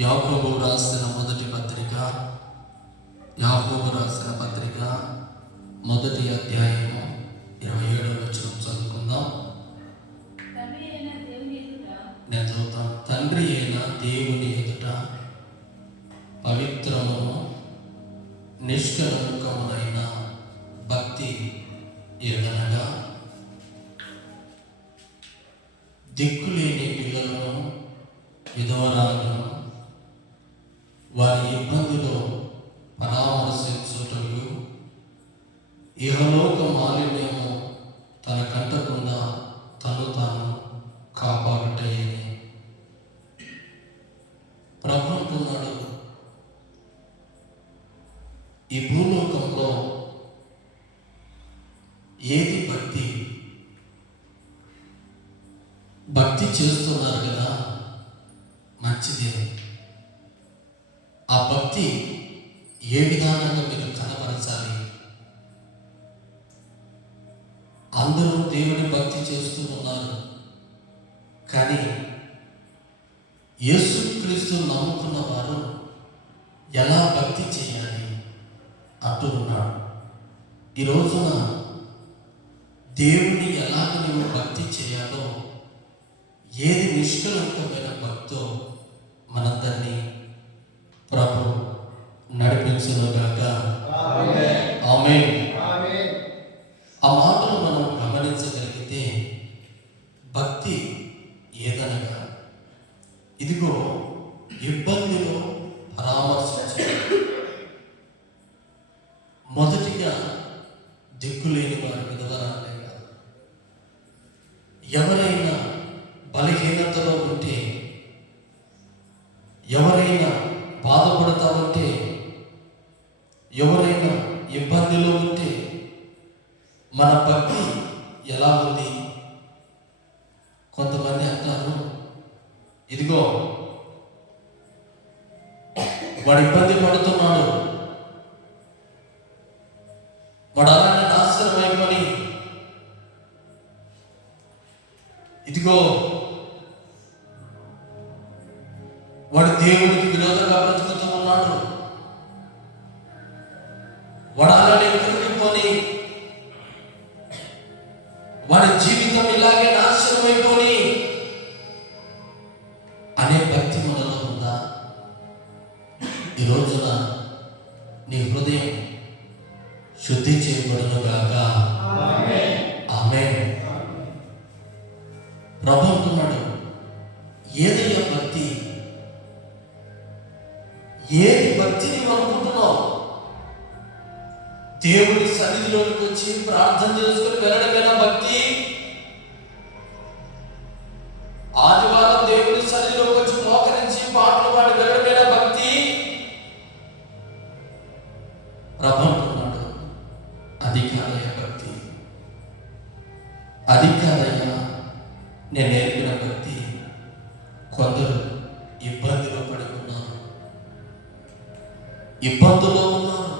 యాకోబు రాసిన మొదటి పత్రిక, యాకోబు రాసిన పత్రిక మొదటి అధ్యాయము 27వ వచనం చదువుకుందాం. నేను చదువుతాను. తండ్రి అయిన దేవుని ఎదుట పవిత్రమును నిష్కలంకమునైన భక్తి ఎదనగా దిక్కులేని పిల్లలను, విధవరాలను వారి ఇబ్బందిలో పరామర్శించుటకు, ఇహలోక మాలిన్యము తన కంటకుండా తను తాను కాపాడుటయని ప్రభు అంటున్నాడు. ఈ భూలోకంలో ఏది భక్తి చేస్తున్నారు కదా, మంచిదే. ఆ భక్తి ఏ విధానంగా మీరు కనపరచాలి? అందరూ దేవుని భక్తి చేస్తూ ఉన్నారు, కానీ యేసుక్రీస్తు నమ్ముకున్న వారు ఎలా భక్తి చేయాలి అంటూ ఉన్నాడు. ఈ రోజున దేవుని ఎలాగ నువ్వు భక్తి చేయాలో, ఏది నిష్కలంకమైన భక్తో మనందరినీ ప్రభు నడిపించునుగాక. ఆమేన్. ఆ మాటలు మనం గమనించగలిగితే, భక్తి ఏదనగా ఇదిగో ఇబ్బందిలో పరామర్శించడం. మొదటిగా దిక్కులేని వారి విధవరాలే కాదు, ఎవరైనా బలహీనతలో ఉంటే, ఎవరైనా బాధపడతా ఉంటే, ఎవరైనా ఇబ్బందిలో ఉంటే మన భక్తి ఎలా ఉంది? కొంతమంది అంటారు, ఇదిగో వాడు ఇబ్బంది పడుతున్నాడు, వాడు అలానే నాశనం అయిపోయి, ఇదిగో వాడు దేవునికి విరోధంగా బ్రతుకుతూ ఉన్నాడు, వాడు అలానే కురిగిపోని, వాడి జీవితం ఇలాగే నాశనం అయిపోని అనే భక్తి మనలో ఉందా? ఈ రోజున నీ హృదయం శుద్ధి చేయబడునుగాక. ఆమేన్. ప్రభు అంటున్నాడు, ఏదయ్యా భక్తి? ఏది భక్తిని అనుకుంటున్నావు? దేవుని సన్నిధిలోకి వచ్చి ప్రార్థన చేసుకుని వెళ్ళడమేనా భక్తి? ఆదివారం దేవుని సన్నిధిలోకి వచ్చి మోకరించి పాటలు పాడి వెళ్ళడమేనా భక్తి? ప్రభు అంటున్నాడు, అది కాదయ్యా భక్తి, అది కాదయ్యా నేను నేర్పిన భక్తి. కొందరు ఇబ్బందిలో పడి ఉన్నారు, ఇబ్బందుల్లో ఉన్నారు,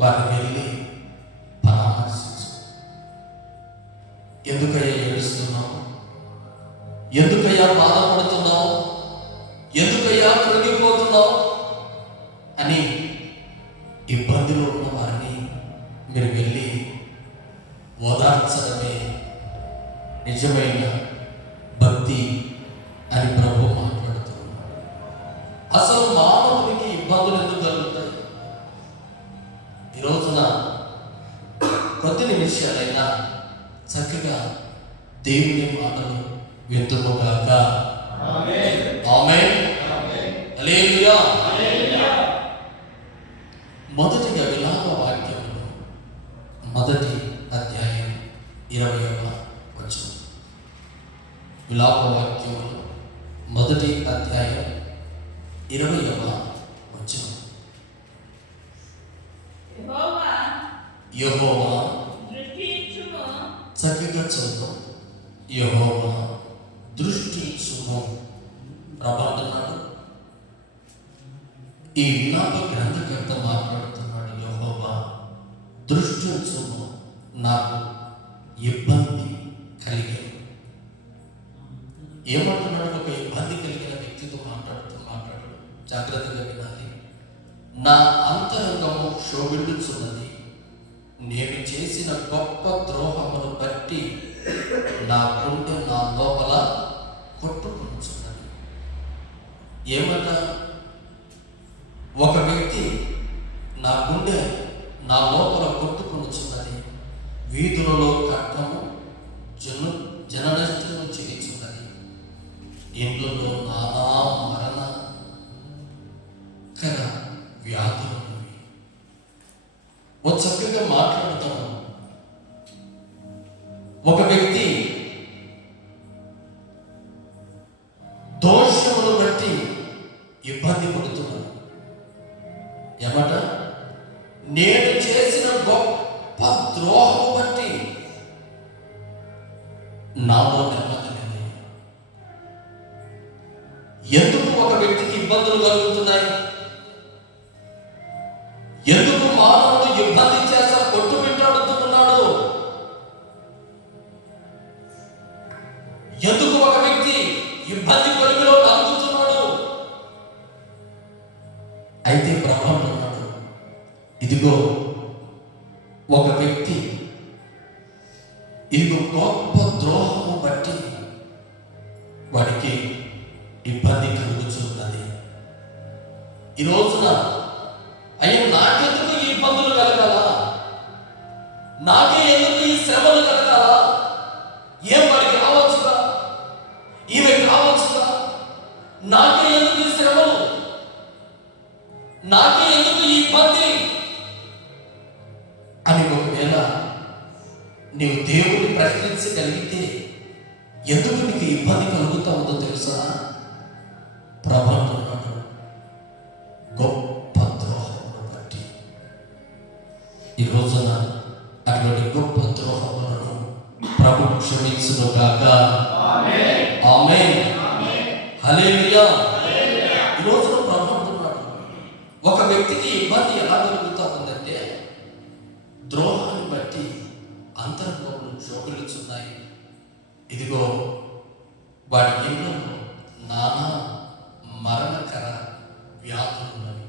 వారిని వెళ్ళి పరామర్శించు. ఎందుకయ్యా ఏడుస్తున్నావు? ఎందుకయ్యా బాధపడుతున్నావు? ఎందుకయ్యా కృంగిపోతున్నావు అని ఇబ్బందిలో ఉన్న వారిని మీరు వెళ్ళి ఓదార్చడమే నిజమైన భక్తి అని ప్రభు మాట్లాడుతున్నాడు. అసలు మానవునికి ఇబ్బందులు ఎందుకు కలుగుతాయి? ఈ రోజున కొద్ది నిమిషాలైనా చక్కగా దేవుని మాటలు వింటుగాక. ఆమేన్. హల్లెలూయా. మొదటిగా విలాప వాక్యములు మొదటి అధ్యాయం 20వ వచనం. విలాప వాక్యములు మొదటి అధ్యాయం 20వ వచనం. యెహోవా చక్కగా చదువు. యెహోవా దృష్టించుము. ప్రభు అంటున్నాడు, ఈ విలాప గ్రంథకర్త మాట్లాడుతున్నాడు. యెహోవా దృష్టించుము, నాకు ఇబ్బంది కలిగి. ఏమంటున్నాడు? ఒక ఇబ్బంది నా అంతరంగము శోభిల్లుచున్నది. నేను చేసిన గొప్ప ద్రోహమును బట్టి నా గుండె నా లోపల కొట్టుకుంటున్నది. ఏమట? ఒక వ్యక్తి నా గుండె నా లోపల కొట్టుకుంటున్నది, వీధులలో కట్నము జననష్టము చేయుచున్నది, ఇంట్లో నానా మరణకర వ్యాధులు ఉన్నవి. ఓ చక్కగా మాట్లాడుతాము. ఒక వ్యక్తి దోషమును బట్టి ఇబ్బంది పడుతున్నాడు. ఏమట? నేను చేసిన గొప్ప ద్రోహము బట్టి నాలో నెమ్మది లేదు. ఎందుకు ఒక వ్యక్తికి ఇబ్బందులు కలుగుతున్నాయి? ఎందుకు మానవుడు ఇబ్బంది చేస్తా కొట్టుమిట్టాడుతున్నాడు? ఎందుకు ఒక వ్యక్తి ఇబ్బంది కొలిమిలో నలుగుతున్నాడు? అయితే బ్రహ్మ అన్నాడు, ఇదిగో ఒక వ్యక్తి ఇదిగో గొప్ప ద్రోహము బట్టి వాడికి ఇబ్బంది కలుగుతున్నది. ఈ రోజున అయ్యో నాకెందుకు ఈ ఇబ్బందులు కలగాల, నాకే ఎందుకు ఈ శ్రమలు కలగాల, ఏం వాడికి రావచ్చుగా, ఈమె కావచ్చుగా, నాకే ఎందుకు ఈ శ్రమలు, నాకే ఎందుకు ఈ ఇబ్బంది అని ఒకవేళ నీవు దేవుడిని ప్రశ్నించగలిగితే ఎందుకు నీకు ఇబ్బంది కలుగుతా ఉందో తెలుసా? ప్రభు అన్నాడు, గొప్ప ద్రోహమును బట్టి. ఈ రోజున అటువంటి గొప్ప ద్రోహములను ప్రభు క్షమించును గాక. ఆమేన్. హల్లెలూయా. ఈ రోజున ప్రభు అంటున్నాడు, ఒక వ్యక్తికి ఇబ్బంది ఎలా కలుగుతా ఉందంటే ద్రోహాన్ని బట్టి అంతరంగంలో జోగులుచున్నాయి. ఇదిగో వాడి ఇంట్లో నానా మరణకర వ్యాధులు ఉన్నవి.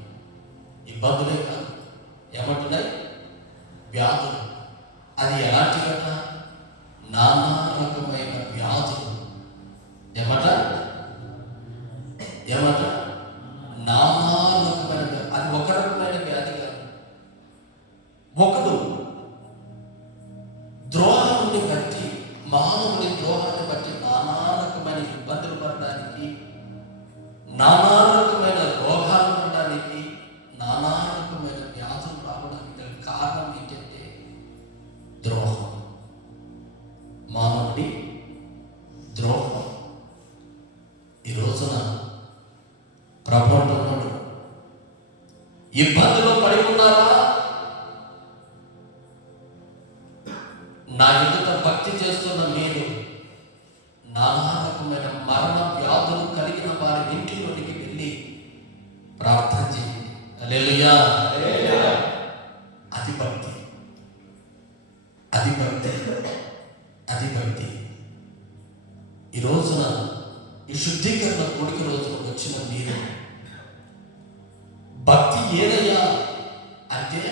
ఇబ్బందులే కాదు, ఏమంటున్నాయి? వ్యాధులు. అది ఎలాంటివట? నానా రకమైన వ్యాధులు. ఏమట? నానా రకమైన. అది ఒక రకమైన వ్యాధి కాదు. ఒకడు ద్రోహాన్ని బట్టి, మానవుని ద్రోహాన్ని బట్టి నానా రకమైన ఇబ్బందులు పడడానికి, నానా రకమైన రోగాలు పడడానికి, నానా రకమైన వ్యాధులు రావడానికి కారణం ఏంటంటే ద్రోహం. మానవుడి ద్రోహం. ఈ రోజున ప్రభు అంటున్నాడు, ఇబ్బందులు పడి ఉన్నారా? నా ఎదుట భక్తి చేస్తున్న మీరు నానా రకమైన మరణ వ్యాధులు కలిగిన వారి ఇంటిలోనికి వెళ్ళి ప్రార్థన చేయండి. హల్లెలూయా. అది భక్తి, అది భక్తి, అది భక్తి. ఈ రోజున ఈ శుద్ధీకరణ కోడిక రోజున వచ్చిన మీరు భక్తి ఏదయ్యా అంటే,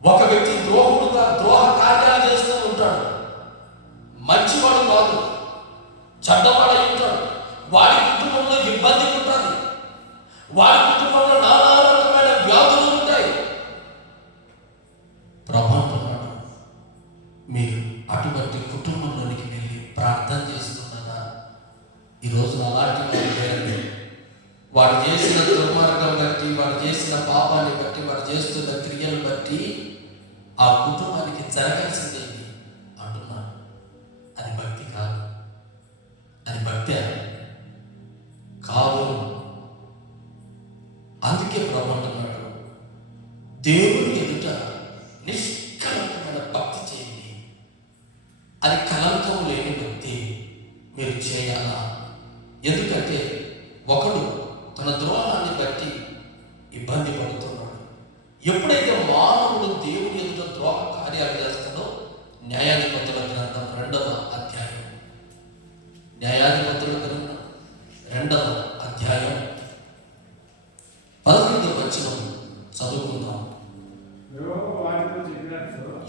ఒక వ్యక్తి ద్రోహుడుగా ద్రోహ కార్యాలు చేస్తూ ఉంటాడు, మంచివాడు కాదు, చెడ్డవాడై ఉంటాడు, వాడి కుటుంబంలో ఇబ్బంది ఉంటుంది, వాడి కుటుంబంలో నానా రకమైన వ్యాధులు ఉంటాయి. ప్రభు అంటున్నాడు, మీరు అటువంటి కుటుంబంలోనికి వెళ్ళి ప్రార్థన చేస్తున్నారా? ఈ రోజున అలాంటి వారు లేరండి. వాడు చేసిన దుర్మార్గం బట్టి, వాడు చేసిన పాపాన్ని బట్టి, వాడు చేస్తున్న క్రియలు బట్టి ఆ కుటుంబానికి జరగాల్సిందేంటి అంటున్నాడు. అది భక్తి కాదు. అది భక్తే కాదు. అందుకే ప్రభు అంటున్నాడు, దేవుని ఎదుట నిష్కలంకమైన భక్తి చేయండి. అది కలంకం లేని భక్తి మీరు చేయాలా? ఎందుకంటే ఒకడు తన ద్రోహాన్ని బట్టి ఇబ్బంది పడుతున్నాడు. ఎప్పుడైతే మానవుడు దేవుని ఎదుట ద్రోహ కార్యాలు చేస్తాడో, న్యాయాధిపతుల గ్రంథం 2వ అధ్యాయం, న్యాయాధిపతుల గ్రంథం 2వ అధ్యాయం 15వ వచనం చదువుకుందాం.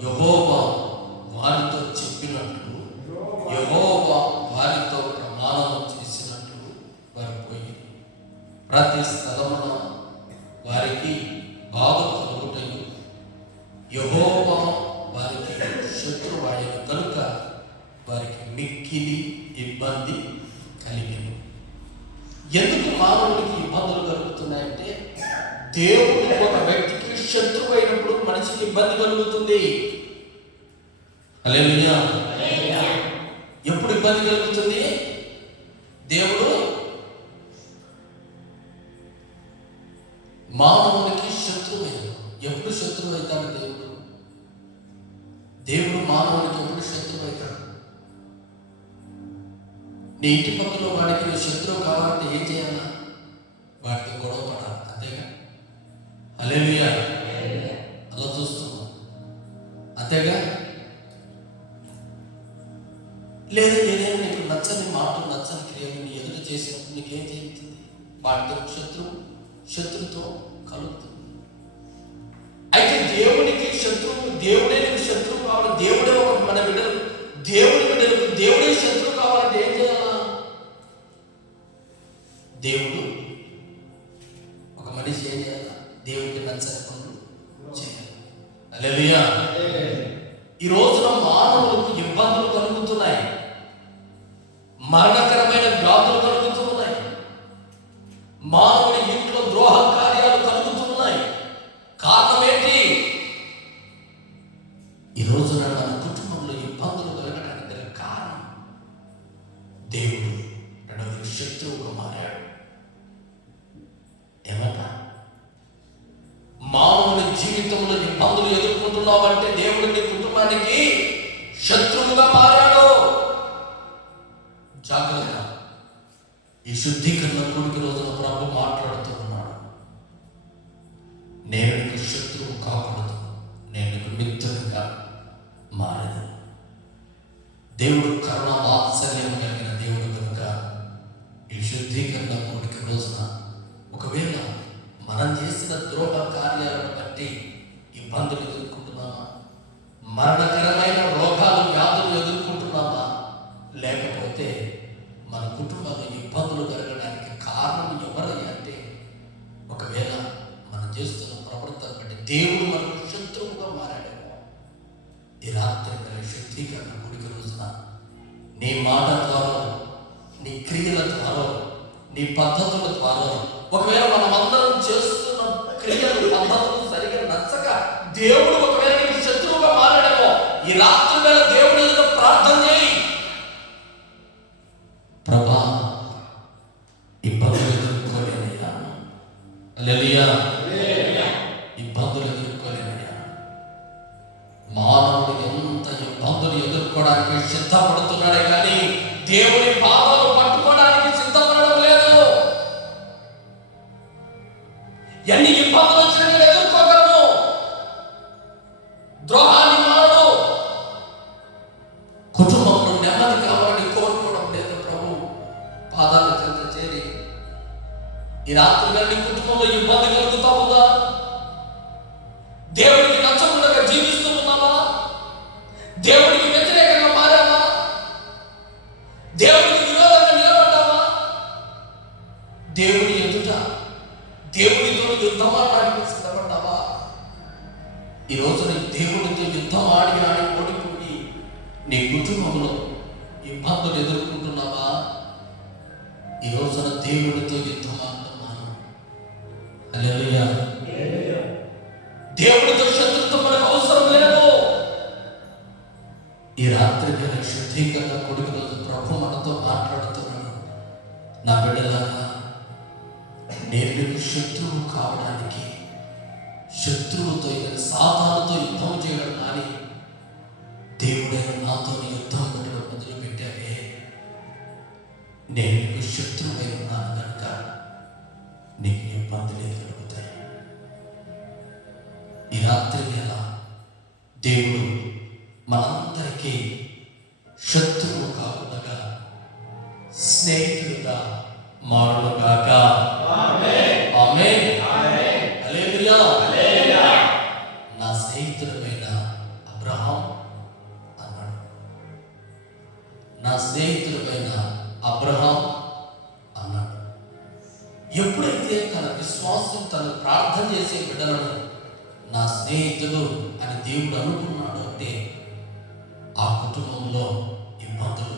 యెహోవా వారితో చెప్పినట్లు యెహోవా వారితో ప్రమాణం చేసినట్లు వారు పోయి ప్రతి స్థలమున వారికి బాధ కలుగుటయు యెహోవా వారికి శత్రువాయన కనుక వారికి మిక్కిలి ఇబ్బంది కలిగింది. ఎందుకు మానవుడికి ఇబ్బందులు కలుగుతున్నాయంటే, దేవుడు ఒక వ్యక్తికి శత్రువు అయినప్పుడు మనిషికి ఇబ్బంది కలుగుతుంది. హల్లెలూయా. ఎప్పుడు ఇబ్బంది కలుగుతుంది? దేవుడు మానవునికి శత్రువు. ఎప్పుడు శత్రువు అవుతాడు దేవుడు? దేవుడు మానవునికి ఎప్పుడు శత్రువు అవుతాడు? నీ ఇంటి పక్కలో వాడికి నువ్వు శత్రువు కావాలంటే ఏం చేయాలా? వాటితో గొడవ పడాలి, అంతేగా? హల్లెలూయా. అలా చూస్తున్నాం, అంతేగా? లేదా ఏదైనా నీకు నచ్చని మాటలు, నచ్చని క్రియలు నీ ఎదురు చేసినప్పుడు నీకేం జరుగుతుంది? వాటితో శత్రుతో కలుగుతుంది. అయితే దేవునికి శత్రువు, దేవుడే నీకు శత్రువు కావాలి. దేవుడే మన బిడ్డలు, దేవుడి బిడ్డలకు దేవుడే శత్రువు కావాలంటే ఏం చేయాలా? దేవుడు ఒక మనిషి ఏం చేయాలా? దేవుడికి నచ్చని పనులు చేయాలి. హల్లెలూయా. ఈ రోజున మానవులకు ఇబ్బందులు కలుగుతున్నాయి, మరణకరమైన వ్యాధులు కలుగుతున్నాయి, మానవుడి ఇంట్లో ద్రోహ కార్యాలు కలుగుతున్నాయి. కారణం ఏంటి? ఈ రోజున మన కుటుంబంలో ఇబ్బందులు కలగడానికి గల కారణం దేవుడు రెండవది శత్రువుగా మారాడు. ఏమన్నా మానవుని జీవితంలో ఇబ్బందులు ఎదుర్కొంటున్నావంటే దేవుడు నీ కుటుంబానికి శత్రువుగా మారాడు. జాగ్రత్త. ఈ శుద్ధీకరణ కూడిక రోజున ప్రభు మాట్లాడుతూ ఉన్నాడు. నేను నీకు శత్రువు కాకూడదు, నేను నీకు మిత్రుడిగా మారదు. దేవుడు కరుణ వాత్సల్యం కలిగిన దేవుడు కనుక ఈ శుద్ధీకరణ కూడిక రోజున ఒకవేళ మనం చేసిన ద్రోహ కార్యాలను బట్టి ఇబ్బందులు ఎదుర్కొంటున్నామా, మరణకరమైన రోగాలు వ్యాధులు ఎదుర్కొంటున్నామా, లేకపోతే మన కుటుంబంలో ఇబ్బందులు జరగడానికి కారణం ఎవరయ్యా అంటే, ఒకవేళ మనం చేస్తున్న ప్రవర్తన బట్టి దేవుడు మనకు శత్రువుగా మారాడేమో. ఈ రాత్రి శుద్ధీకరణ కూడిక రోజున నీ మాట ద్వారా, నీ క్రియల ద్వారా, నీ పద్ధతుల ద్వారా, ఒకవేళ మనం అందరం చేస్తున్న క్రియలు పద్ధతులు సరిగా నచ్చక దేవుడు ఒకవేళ నీకు శత్రువుగా మారాడేమో. ఈ రాత్రి వేళ దేవుడు ఏదో ప్రార్థన చేయి. ప్రభా, ఇబ్బందులు ఎదుర్కోలేనయ్యా. హల్లెలూయా. ఇబ్బందులు ఎదుర్కోలేనయ్యా. మానవుడు ఎంత ఇబ్బందులు ఎదుర్కోవడానికి సిద్ధపడుతున్నాడే కానీ దేవుని పాదాలు పట్టుకోవడానికి సిద్ధపడడం లేదు. ఎన్ని ఇబ్బందులు వచ్చినా నేను ఎదుర్కోగలను. ద్రోహాన్ని మానడు. కుటుంబంలో నెమ్మది కావాలని కోరుకోవడం లేదు. ప్రభు పాదాల చెంత చేరి ఈ రాత్రి నీ కుటుంబంలో ఇబ్బంది కలుగుతా ఉందా? దేవుడికి నచ్చకుండా జీవిస్తూ ఉన్నామా? దేవుడికి వ్యతిరేకంగా మారామా? దేవుడికి విరోధంగా నిలబడ్డామా? దేవుడి ఎదుట దేవుడితో యుద్ధం ఆడడానికి సిద్ధపడ్డావా? ఈ రోజు దేవుడితో యుద్ధం ఆడి ఓడిపోయి నీ కుటుంబంలో ఇబ్బందులు ఎదుర్కొంటున్నావా? ఈ రోజున దేవుడితో యుద్ధం ఆడుతున్నాను. హల్లెలూయా. దేవుడితో శత్రుత్వం మనకు అవసరం లేదు. ఈ రాత్రి వేళ శుద్ధీకరణ కూడిక రోజు ప్రభు మనతో మాట్లాడుతున్నాడు. నా బిడ్డలారా, నేను నీకు శత్రువు కావడానికి, శత్రువుతో సాతానుతో యుద్ధం చేయడం కానీ దేవుడైన నాతో యుద్ధం పెట్టడం మొదలు పెట్టావే, నేను నీకు శత్రువై ఉన్నాను కనుక నీకు ఇబ్బందులు కలుగుతాయి. ఈ రాత్రి వేళ దేవుడు మనందరికీ శత్రువు కాకుండా స్నేహితులుగా మారుగాక. ఆమేన్. హల్లెలూయా. విశ్వాసం తను ప్రార్థన చేసే బిడ్డలను నా స్నేహితుడు అని దేవుడు అనుకున్నాడు అంటే ఆ కుటుంబంలో ఇబ్బందులు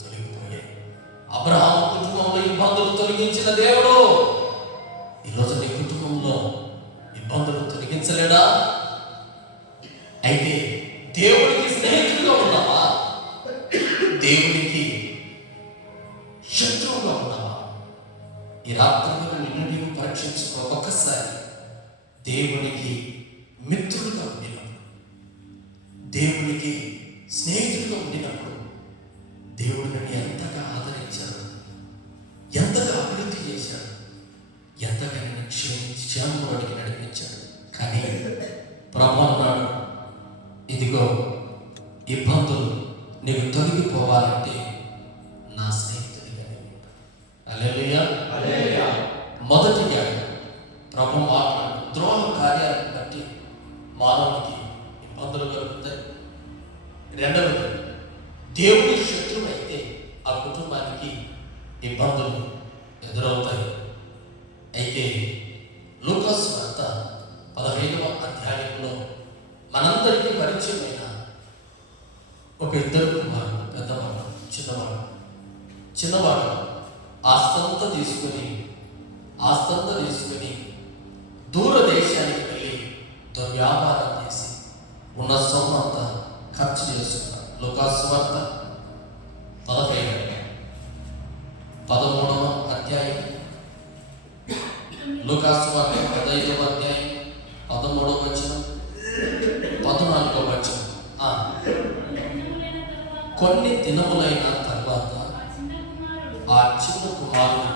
తొలగిపోయాయి. అబ్రహాము కుటుంబంలో ఇబ్బందులు తొలగించిన దేవుడు ఈరోజు నీ కుటుంబంలో ఇబ్బందులు తొలగించలేడా? అయితే దేవుడికి స్నేహితుడిగా ఉన్నావా? దేవునికి శత్రువుగా ఉన్నావా? ఈ రాత్రిలో నిన్ను నీవు పరీక్షించుకో. ఒక్కసారి దేవునికి మిత్రుడిగా ఉండినప్పుడు, దేవునికి స్నేహితుడిగా ఉండినప్పుడు దేవుడు నన్ను ఎంతగా ఆదరించాడు, ఎంతగా అభివృద్ధి చేశాడు, ఎంతగా నన్ను క్షేమంలోకి నడిపించాడు. కానీ ప్రభు అన్నాడు, ఇదిగో ఇబ్బందులు నీకు తొలగిపోవాలంటే నా స్నేహితుడిగా హల్లెలూయా. మొదటిగా ప్రభు మాట్లాడు, ద్రోహ కార్యాలను బట్టి మానవునికి ఇబ్బందులు కలుగుతాయి. రెండవది, దేవుడి శత్రువు అయితే ఆ కుటుంబానికి ఇబ్బందులు ఎదురవుతాయి. అయితే లూకాసు వార్త 15వ అధ్యాయంలో మనందరికీ పరిచయమైన ఒక ఇద్దరు కుమారులు, పెద్దవాడు చిన్నవాడు ఆస్తంతా తీసుకుని దూర దేశానికి వెళ్ళి దుర్వ్యాపారం చేసి ఉన్న సొమ్ము అంతా ఖర్చు చేసుకున్నాడు. లూకాసు వార్త 13వ అధ్యాయం, లూకాసు వార్త 15వ అధ్యాయం 13వ వచనం 14వ వచనం. కొన్ని దినములైన తర్వాత ఆ చిన్న కుమారుడు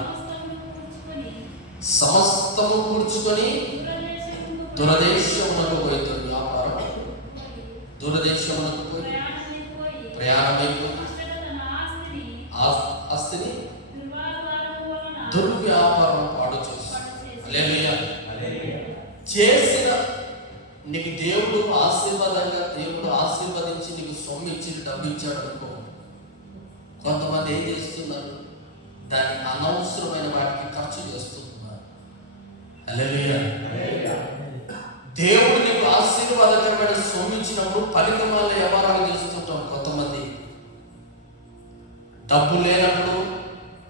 సమస్తము కూర్చుకొని దురదేశమునకు పోయి దురదేశమునకు పోయి ప్రయాణమైపోయి ఆస్తిని దుర్వ్యాపారం పాడు చేసిన నీకు దేవుడు ఆశీర్వదించి నీకు సొమ్ము ఇచ్చి డబ్బు ఇచ్చాడు అనుకో. కొంతమంది ఏం చేస్తున్నారు, దాన్ని అనవసరమైన వాటికి ఖర్చు చేస్తున్నారు. హల్లెలూయా. దేవుడు నీకు ఆశీర్వాదకరమైన సొమ్ము ఇచ్చినప్పుడు పలికమాల వ్యవహారాలు చేస్తుంటాం. కొంతమంది డబ్బు లేనప్పుడు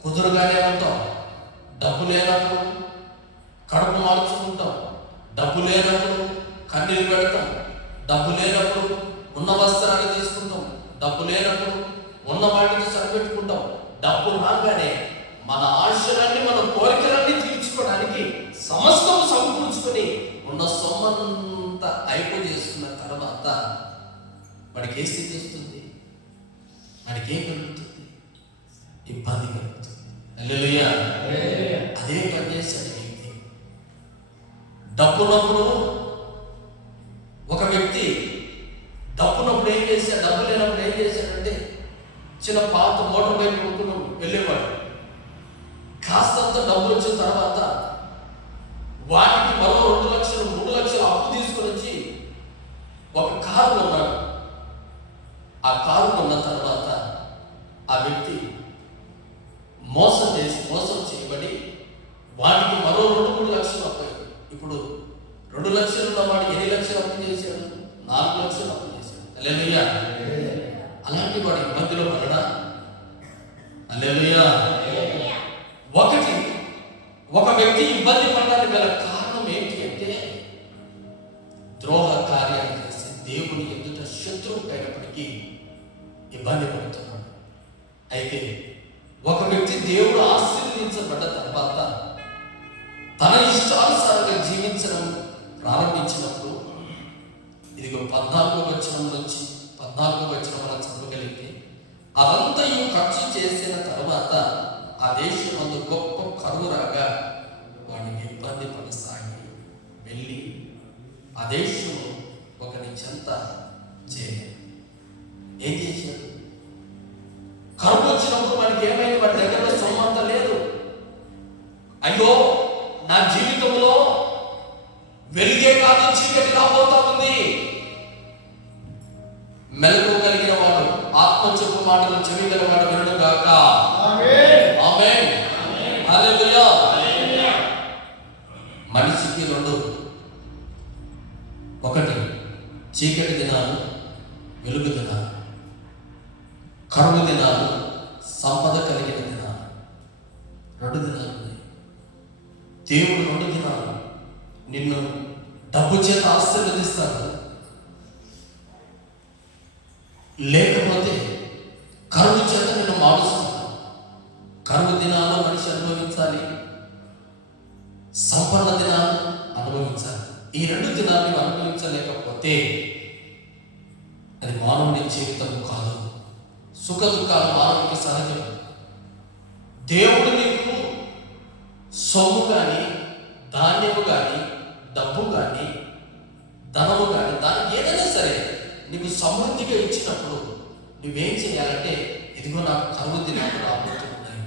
కుదురుగానే ఉంటాం, డబ్బు లేనప్పుడు కడుపు మార్చుకుంటాం, డబ్బు లేనప్పుడు కన్నీరు పెడతాం, డబ్బు లేనప్పుడు ఉన్న వస్త్రాన్ని తీసుకుంటాం, డబ్బు లేనప్పుడు ఉన్న వాటిని సరిపెట్టుకుంటాం. డబ్బు రాగానే మన ఆశలన్నీ, మన కోరికలన్నీ తీర్చుకోవడానికి సమస్తం సమకూర్చుకొని ఉన్న సొమ్మంతా అయిపోయి చేసుకున్న తర్వాత వాడికి ఏ స్థితి వస్తుంది? వాడికి ఏం కలుగుతుంది? ఇబ్బంది కలుగుతుంది. హల్లెలూయా. అదే పని చేశాడు వ్యక్తి. డబ్బున్నప్పుడు ఒక వ్యక్తి డబ్బున్నప్పుడు ఏం చేశాడు, డబ్బు లేనప్పుడు ఏం చేశాడంటే చిన్న పాత మోటార్ బైక్ కొనుక్కుని వెళ్ళేవాడు. కాస్తంత డబ్బులు వచ్చిన తర్వాత వాటికి మరో 2 లక్షలు 3 లక్షలు అప్పు తీసుకొని వచ్చి ఒక కారు కొన్నాడు. ఆ కారు కొన్న తర్వాత ఆ వ్యక్తి మోసం చేయబడి వాటికి మరో 2-3 లక్షలు అప్పు. ఇప్పుడు 2 లక్షలు ఉన్నవాడు ఎన్ని లక్షలు అప్పు చేశాడు? 4 లక్షలు అప్పు చేశాడు. హల్లెలూయా. అలాంటి వాడు ఇబ్బందిలో పడడా? హల్లెలూయా. ఒక వ్యక్తి ఇబ్బంది పడడానికి గల కారణం ఏంటి అంటే ద్రోహ కార్యాలు చేసి దేవుని ఎదుట శత్రువు అయినప్పటికీ ఇబ్బంది పడుతున్నాడు. అయితే ఒక వ్యక్తి దేవుడు ఆశీర్వదించబడ్డ తర్వాత తన ఇష్టానుసారంగా జీవించడం ప్రారంభించినప్పుడు, ఇదిగో 14వ వచనం నుంచి 14వ వచనం మనం చదవగలిగితే, అదంతయు ఖర్చు చేసిన తర్వాత ఆ దేశం అందు గొప్ప కరువు రాగా వాడిని ఇబ్బంది పడసాగి వెళ్ళి ఆ దేశంలో ఒకరి చెంత ఏం చేశాడు? కరువు వచ్చినప్పుడు వాడికి ఏమైంది? వాడి దగ్గర సొమ్మంత లేదు. అయ్యో, నా జీవితంలో వెలుగే కాదు చీకటి రాబోతా ఉంది. మెలకు కలిగిన వాడు, ఆత్మ చెప్పు మాటలు చెవిగల వాడు వినడు గాక. ఆమేన్. హల్లెలూయా. రెండు. ఒకటి చీకటి దినాలు, వెలుగు దినాలు, కరువు దినాలు, సంపద కలిగిన దినాలు. రెండు దినాలు ఉన్నాయి. దేవుడు రెండు దినాలు నిన్ను డబ్బు చేత ఆశీర్వదిస్తాడు, లేకపోతే కరువు చేత నిన్ను మారుస్తాడు. కరువు దినాలు మనిషి అనుభవించాలి, సంపన్న దినాలు అనుభవించాలి. ఈ రెండు దినాలు అనుభవించలేకపోతే అది మానవుని జీవితం కాదు. సుఖ దుఃఖాలు మానవునికి సహజం. దేవుడు నీకు సొమ్ము కానీ, ధాన్యము కానీ, డబ్బు కానీ, ధనము కానీ, దాన్ని ఏదైనా సరే నీకు సమృద్ధిగా ఇచ్చినప్పుడు నువ్వేం చేయాలంటే, ఇదిగో నాకు కరువు దినాలు రాబోతున్నాయి,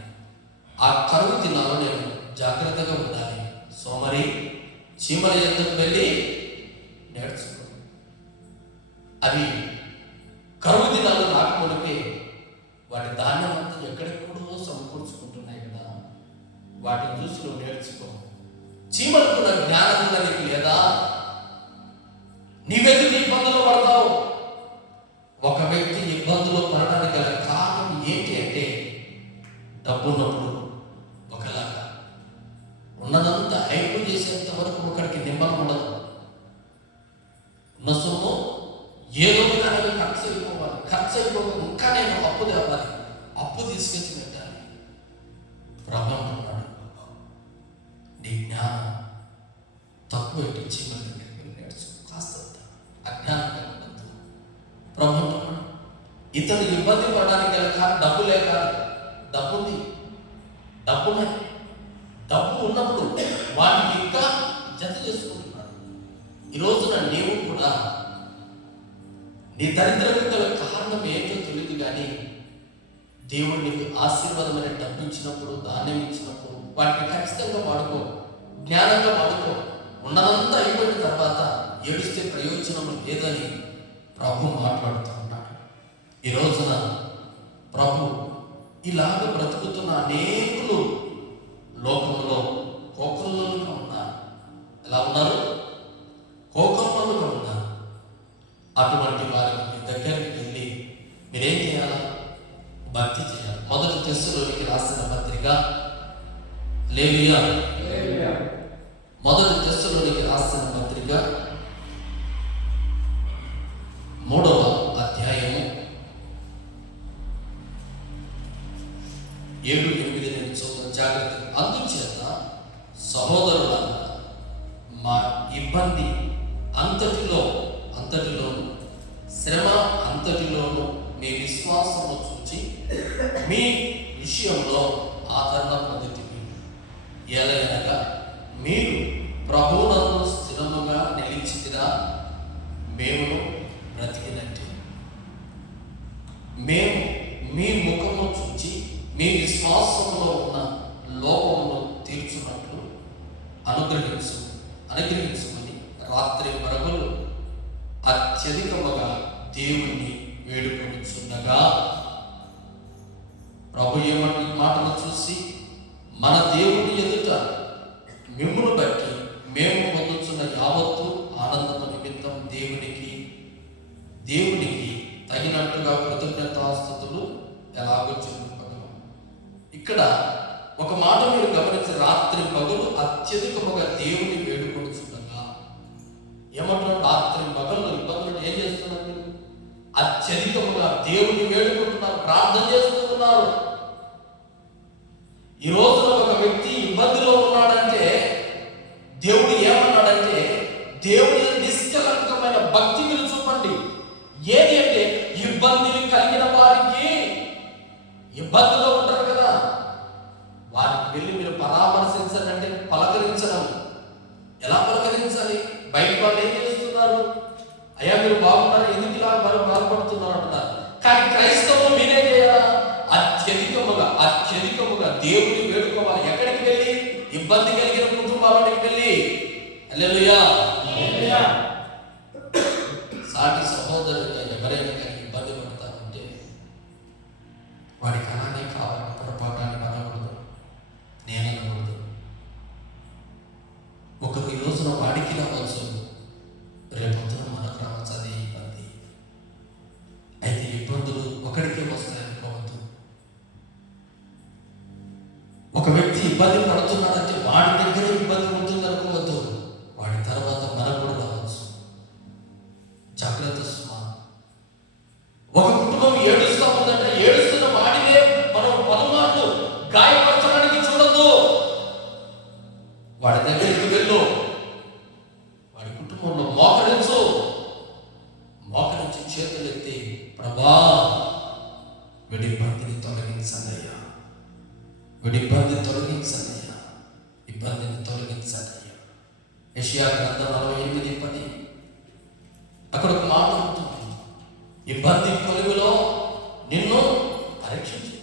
ఆ కరువు దినాలు నేను జాగ్రత్తగా ఉండాలి. సోమరి చీమల ఎందుకు వెళ్ళి నేర్చుకో. అవి కరువు దినాలు రాకమునిపే వాటి ధాన్యం అంతా ఎక్కడెక్కడో సమకూర్చుకుంటున్నాయి కదా, వాటిని చూసి నువ్వు నేర్చుకో. చీమలకు నా జ్ఞానం నీకు లేదా? నీవెందుకు ఇబ్బందులు పడతావు? ఒక వ్యక్తి ఇబ్బందులు పడడానికి గల కారణం ఏంటి అంటే, డబ్బున్నప్పుడు ఒకలాగా ఉన్నదంతా అయిపో చేసేంత వరకు ఒకడికి నిమ్మలం ఉండదు. ఉన్న సొమ్ము ఏదో విధాలుగా ఖర్చు అయిపోవాలి, ఖర్చు అయిపోవాలి, ఇంకా నేను అప్పు తేవాలి, అప్పు తీసుకొచ్చి పెట్టాలి. ప్రభు అన్నాడు, నీ జ్ఞానం తక్కువ ఎట్టించి మన దగ్గరికి వెళ్ళి నేర్చుకో, కాస్త అజ్ఞానంగా ఉండద్దు. ప్రభు అంటున్నాడు, ఇతను ఇబ్బంది పడడానికి గల కారణం డబ్బు లేక, డబ్బుంది, డబ్బున్నది. డబ్బు ఉన్నప్పుడు వాటిని ఇంకా జత చేసుకుంటున్నాడు. ఈ రోజున నీవు కూడా నీ దరిద్రం గల కారణం ఏంటో తెలియదు, కానీ దేవుడు నీకు ఆశీర్వాదమైన డబ్బు ఇచ్చినప్పుడు, ధాన్యం ఇచ్చినప్పుడు వాటిని ఖచ్చితంగా వాడుకో, జ్ఞానంగా వాడుకో. ఉన్నదంతా అయిపోయిన తర్వాత ఏడిస్తే ప్రయోజనం లేదని ప్రభు మాట్లాడుతూ ఉన్నాడు. ఈ రోజున ప్రభు ఇలాగ బ్రతుకుతున్న అనేకులు లోకంలో కోకొల్లలుగా ఉన్నారు. ఎలా ఉన్నారు? కోకొల్లలుగా ఉన్నారు. అటువంటి వారికి దగ్గరికి వెళ్ళి మీరేం చేయాలి? భక్తి చేయాలి. మొదటి తెస్సలోనికి రాసిన పత్రిక, హల్లెలూయా, మొదటి తెస్సలోనికి రాసిన పత్రిక 3వ అధ్యాయము 7-8 నేను చదువు జాగ్రత్త. అందుచేత సహోదరులారా, మా ఇబ్బంది అంతటిలోను శ్రమ అంతటిలోను మీ విశ్వాసము చూచి మీ విషయంలో ఆదరణ పొందుతుంది. ఎలాగనగా మీరు ప్రభువునందు స్థిరముగా నిలిచితిరా, మేము బ్రతికినట్టు. మేము మీ ముఖము చూచి మీ విశ్వాసంలో ఉన్న లోపమును తీర్చున్నట్లు అనుగ్రహించమని రాత్రి పరములు అత్యధికముగా దేవుణ్ణి వేడుకొనుచుండగా, ప్రభు ఏమంటే మాటలు చూసి మన దేవుని ఎదుట మిమ్మును బట్టి మేము పొందుతున్న యావత్తు ఆనందము నిమిత్తం దేవునికి తగినట్టుగా కృతజ్ఞతాస్తుతులు ఎలాగో చెప్పుకోగలం. ఇక్కడ ఒక మాట మీరు గమనించి, రాత్రి పగలు అత్యధికముగా దేవుని వేడుకొనుచుండగా ఏమంటున్నారు? రాత్రి పగలు ఇబ్బందులు ఏం చేస్తున్నారు? మీరు అత్యధికముగా దేవుని వేడుకుంటున్నారు, ప్రార్థన చేస్తున్నారు. ఈ రోజున ఒక వ్యక్తి ఇబ్బందిలో ఉన్నాడంటే దేవుడు ఏమన్నాడంటే, దేవుని నిష్కలంకమైన భక్తి మీరు చూపండి. ఏది అంటే, ఇబ్బందులు కలిగిన వారికి, ఇబ్బందులో ఉంటారు కదా, వారికి వెళ్ళి మీరు పరామర్శించండి. అంటే పలకరించడం. ఎలా పలకరించాలి? బయట వాళ్ళు ఏం చేస్తున్నారు? అయ్యా మీరు బాగున్నారు, ఎందుకు ఇలా బాధపడుతున్నారు అంటున్నారు. కానీ క్రైస్తవులు మీరేం చేయాలా? అత్యధికముగా దేవుని వేడుకోవాలి. ఎక్కడికి వెళ్ళి? ఇబ్బంది కలిగిన కుటుంబాలకు వెళ్ళి. హల్లెలూయా. సాటి సహోదరుగా ఎవరైనా కానీ ఇబ్బంది పడతారంటే వాడికి అలానే కావాలి. పొరపాటాన్ని అనకూడదు, నేను అనకూడదు. ఒకరు ఈ రోజున ఇబ్బంది పడుతున్నాడంటే వాడి దగ్గర ఇబ్బంది ఉంటుంది అనుకోవద్దు, వాడి తర్వాత మనకు కూడా రావచ్చు. జాగ్రత్త సుమా. ఒక కుటుంబం ఏడుస్తూ ఉందంటే ఏడుస్తున్న వాడినే మనం పలుమార్లు గాయపరచడానికి చూడద్దు. వాడి దగ్గరికి వెళ్ళు, వాడి కుటుంబంలో మోకరించు, మోకరించి చేతులు ఎత్తి, ప్రభా వీడి ఇబ్బందిని తొలగించనయ్యా, వీడి ఇబ్బందిని తొలగించనయ్యా, ఇబ్బందిని తొలగించనయ్యా. యెషయా గ్రంథం 48:10 అక్కడ ఒక మాట ఉంటుంది, ఇబ్బంది కొలువులో నిన్ను పరీక్షించు.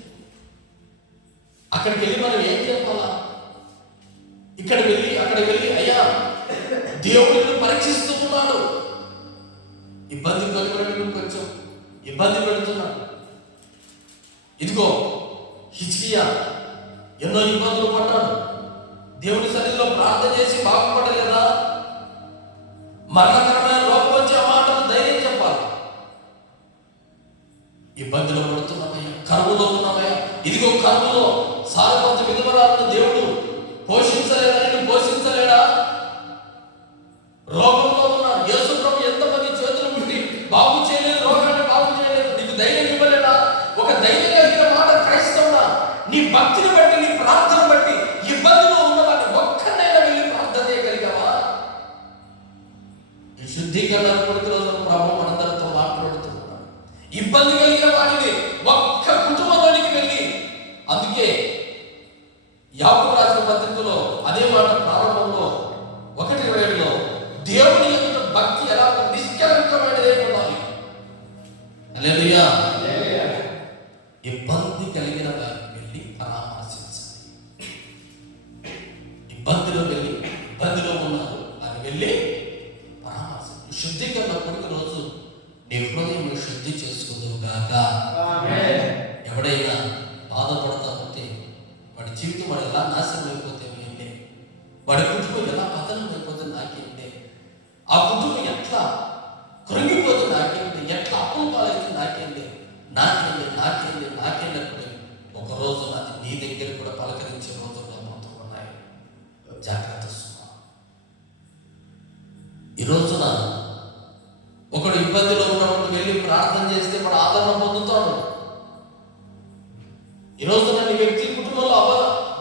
అక్కడికి వెళ్ళి మనం ఏం చెప్పాలా? అక్కడికి వెళ్ళి అయ్యా దేవుడిని పరీక్షిస్తూ ఉన్నాడు, ఇబ్బంది కొలువులను కొంచెం ఇబ్బంది పెడుతున్నాడు. ఇదిగో హిజ్కియా ఎన్నో ఇబ్బందులు పడ్డాడు, దేవుడి సన్నిధిలో ప్రార్థన చేసి బాగుపడలేదా? మరణకరమైన రోగం వచ్చి ఆ మాటను ధైర్యం చెప్పాలి. ఇబ్బందులు పడుతున్నామయ్యా, కరువులో ఉన్నామయ్యా, ఇదిగో కరువులో సారవంత విధవరాలను దేవుడు పోషించలేదా? నేను పోషించలేడా? రోగంలో ఉన్నాడు, యేసు ప్రభు ఎంతమంది చేతులు పెట్టి బాగు చేయలేదు, రోగాన్ని బాగు చేయలేదు, నీకు ధైర్యం ఇవ్వలేదా? ఒక ధైర్యం కలిగిన మాట క్రైస్తవుడా, నీ భక్తిని బట్టి, నీ ప్రార్థన బట్టి ఇబ్బందిలో ఉన్నవాడిని ఒక్కనైనా వెళ్ళి ప్రార్థన చేయగలిగావా? ఈ శుద్ధీకరణ కొడుకు రోజున ప్రభు మనందరితో మాట్లాడుతున్నాడు. ఇబ్బంది కలిగిన వాడిని ఒక్క కుటుంబంలోనికి వెళ్ళి, అందుకే యాకోబు రాసిన పత్రికలో అదే మాట ప్రారంభంలో 1:27లో దేవుని యొక్క భక్తి ఎలా నిష్కలంకమైనదే ఉండాలి. హల్లెలూయా. ఇబ్బంది కలిగిన వారిని వెళ్ళి పరామర్శించాలి. ఇబ్బందిలో ఉన్నారు అని వెళ్ళి పరామర్శించాలి. శుద్ధీకరణ కొడుకు రోజు నీ హృదయం శుద్ధి చేసుకుందువు గాక. ఎవడైనా బాధపడతా ఉంటే వాడి జీవితం వాడు ఎలా నాశనం అయిపోతే ఏంటే, వాడి కుటుంబం ఎలా పతనం అయిపోతే నాకేంటే, ఆ కుటుంబం ఎట్లా కృంగిపోతే నాకేంటి, ఎట్లా అప్పుల పాలైతే నాకేంటి నాకేంటే ఒకరోజు అది నీ దగ్గర కూడా పలకరించే రోజుల్లో మొత్తం ఉన్నాయి. జాగ్రత్త సుమా. ఈ రోజున ఒకడు ఇబ్బందిలో ఉన్నప్పుడు వెళ్ళి ప్రార్థన చేస్తే వాడు ఆదరణ పొందుతాడు. ఈ రోజున నీ వ్యక్తి కుటుంబంలో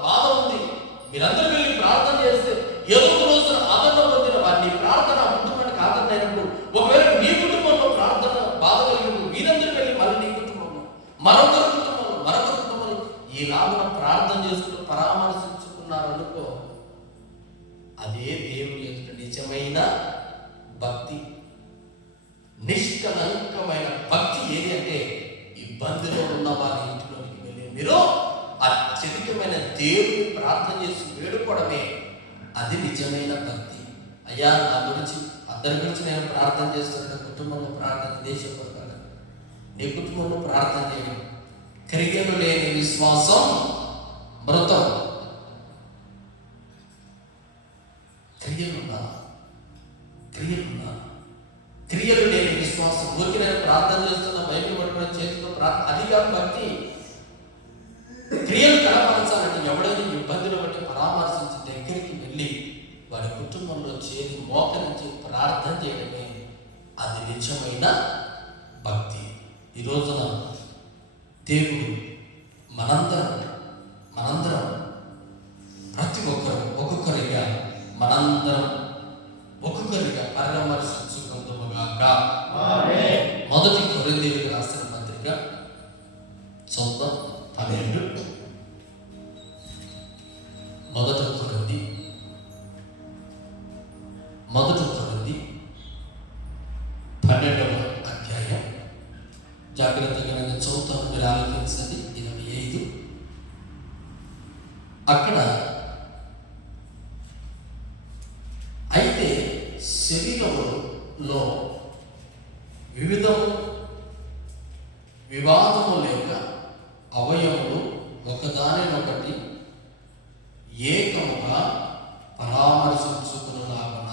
బాధ ఉంది, మీరందరూ వెళ్ళి ప్రార్థన చేస్తే ఏదో ఒక రోజున ఆదరణ పొందిన వారిని ప్రార్థన కుటుంబానికి ఆదరణ అయినప్పుడు, ఒకవేళ మీ కుటుంబంలో ప్రార్థన బాధ కలిగినప్పుడు మీరందరూ వెళ్ళి మళ్ళీ నీ కుటుంబంలో మరొక కుటుంబంలో ఈ లాభన ప్రార్థన చేసుకుంటూ పరామర్శించుకున్నారనుకో, అదే దేవుని యొక్క నిజమైన భక్తి. నిష్కలంకమైన భక్తి ఏది అంటే, ఇబ్బందిలో ఉన్న వారి ఇంటిలోకి వెళ్ళి మీరు అత్యధికమైన దేవుని ప్రార్థన చేసి వేడుకోవడమే, అది నిజమైన భక్తి. అయ్యా నా గురించి అందరి గురించి నేను ప్రార్థన చేస్తున్న కుటుంబంలో ప్రార్థన, దేశం కొరకగా నీ కుటుంబంలో ప్రార్థన చేయడం. క్రియలు లేని విశ్వాసం మృతం. క్రియలు లేని విశ్వాసం. ఊరికి నేను ప్రార్థన చేస్తున్న బైబిల్ పట్టుకుని చేతిలో ప్రార్థన, అది కాదు భక్తి. క్రియలు కనపరచాలంటే ఎవడైనా ఇబ్బందులు బట్టి పరామర్శించి దగ్గరికి వెళ్ళి వాడి కుటుంబంలో చేరి మోకరించి ప్రార్థన చేయడమే, అది నిజమైన భక్తి. ఈ రోజున దేవుడు మనందరం ప్రతి ఒక్కొక్కరిగా మనందరం ఒక్కొక్కరిగా పరామర్శించుకుందాముగాక. మొదటి కొరింథీయులకు రాసిన పత్రిక 12 మొదటి కొరింథీ 12వ అధ్యాయం. జాగ్రత్తగా నేను చదువుతాను, మీరు ఆలోచించండి. 25 అక్కడ, అయితే శరీరములో వివాదము లేక అవయములు ఒకదానినొకటి ఏకముగా పరామర్శించుకునులాగున.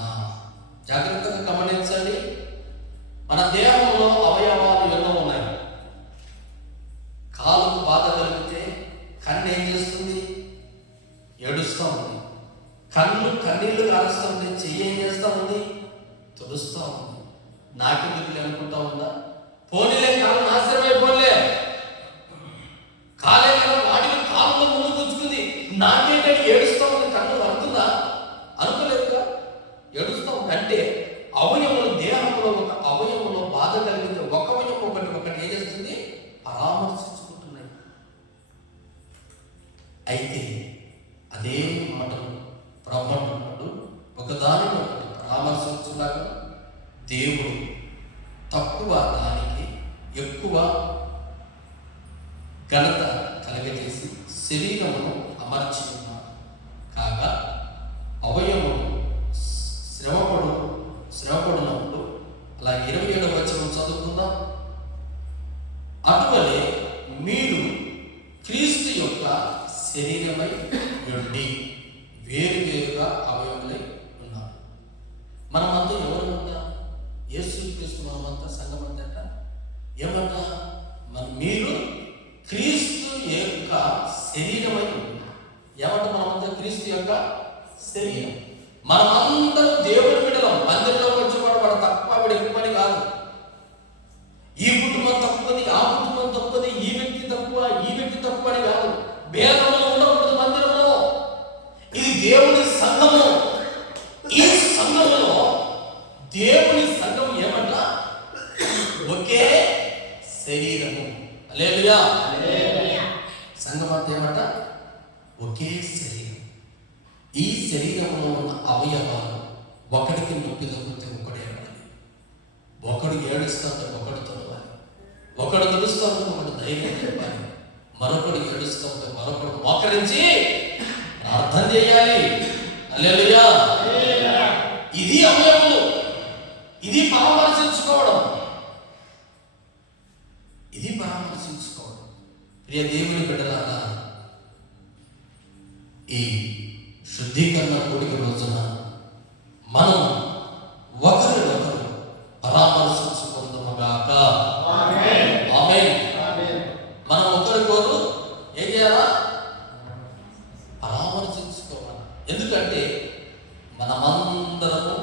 జాగ్రత్తగా గమనించండి. మన దేహంలో అవయవాలు ఎన్నో ఉన్నాయి. కాలుకు బాధ కలిగితే కన్ను ఏం చేస్తుంది? ఏడుస్తూ ఉంది, కన్నీళ్లు కారుస్తూ ఉంది, చెయ్యి ఏం చేస్తూ ఉంది, తుడుస్తూ ఉంది. నాకెందుకు అనుకుంటా ఉందా? పోనీలే, కాలు నాశనమైపోలే, కాలే కదా వాడిని కాలులో ముందు గుంజుకుంది, నాకేంటంటే ఏడుస్తూ ఉంది, కన్ను వరుతుందా? అనుకోలేదుగా, ఏడుస్తూ ఉంది. అంటే అవయములు, దేహంలో ఒక అవయములో బాధ కలిగితే ఒక అవయవం ఒకటి ఏం చేస్తుంది, పరామర్శించుకుంటున్నాయి. అయితే అదే మాటలు బ్రహ్మణుడు ఒకదానిని ఒకటి పరామర్శించులాగా దేవుడు తక్కువ దానికి ఎక్కువ ఘనత కలగజేసి శరీరమును అమర్చి ఉన్నాడు. కాగా అవయవము శ్రమపడినప్పుడు, అలా 27వ వచనం చదువుకుందాం. అటువలే మీరు క్రీస్తు యొక్క శరీరమై ఉండి వేరువేరుగా అవయవములై ఉన్నారు. మనమంతా ఎవరు ఉందా? యేసు క్రీస్తు మనమంతా సంఘమంతట ఏమంట? మీరు క్రీస్తు యొక్క శరీరమై ఉన్నారు. ఏమంట? మనమంతా క్రీస్తు యొక్క శరీరం. మనమందరం దేవుని బిడ్డలం. మందిరంలోకి వచ్చేవాడు వాడు తక్కువ, వాడు ఎక్కువని కాదు. ఈ కుటుంబం తక్కువది, ఆ కుటుంబం తక్కువది, ఈ వ్యక్తి తక్కువ, ఈ వ్యక్తి తక్కువ అని కాదు. భేదములు ఉండకూడదు మందిరంలో. ఇది దేవుని సంఘము. ఈ సంఘములో దేవుని సంఘం ఏమంట? ఒకే శరీరము. హల్లెలూయా. సంఘం అంటే ఏమంట? ఒకే శరీరం. ఈ శరీరంలో ఉన్న అవయవాలు ఒకడికి నొప్పి తగ్గితే ఒకడే అవ్వాలి, ఒకడు ఏడుస్తుంటే ఒకడు తొలవాలి, ఒకడు తుడుస్తుంటే ఒకడు ధైర్యం చెప్పాలి, మరొకడు ఏడుస్తుంటే మరొకడు మోకరించి ప్రార్థన చేయాలి. హల్లెలూయా. ఇది అవయవము. ఇది పరామర్శించుకోవడం. ఇది పరామర్శించుకోవడం. ప్రియ దేవుని బిడ్డలారా, ఈ శుద్ధీకరణ కూడిక రోజున మనం ఒకరినొకరు పరామర్శించుకుందాముగాక. ఆమేన్. మనం ఒకరికొకరు ఏం చేయాలా? పరామర్శించుకోవాలి. ఎందుకంటే మనమందరము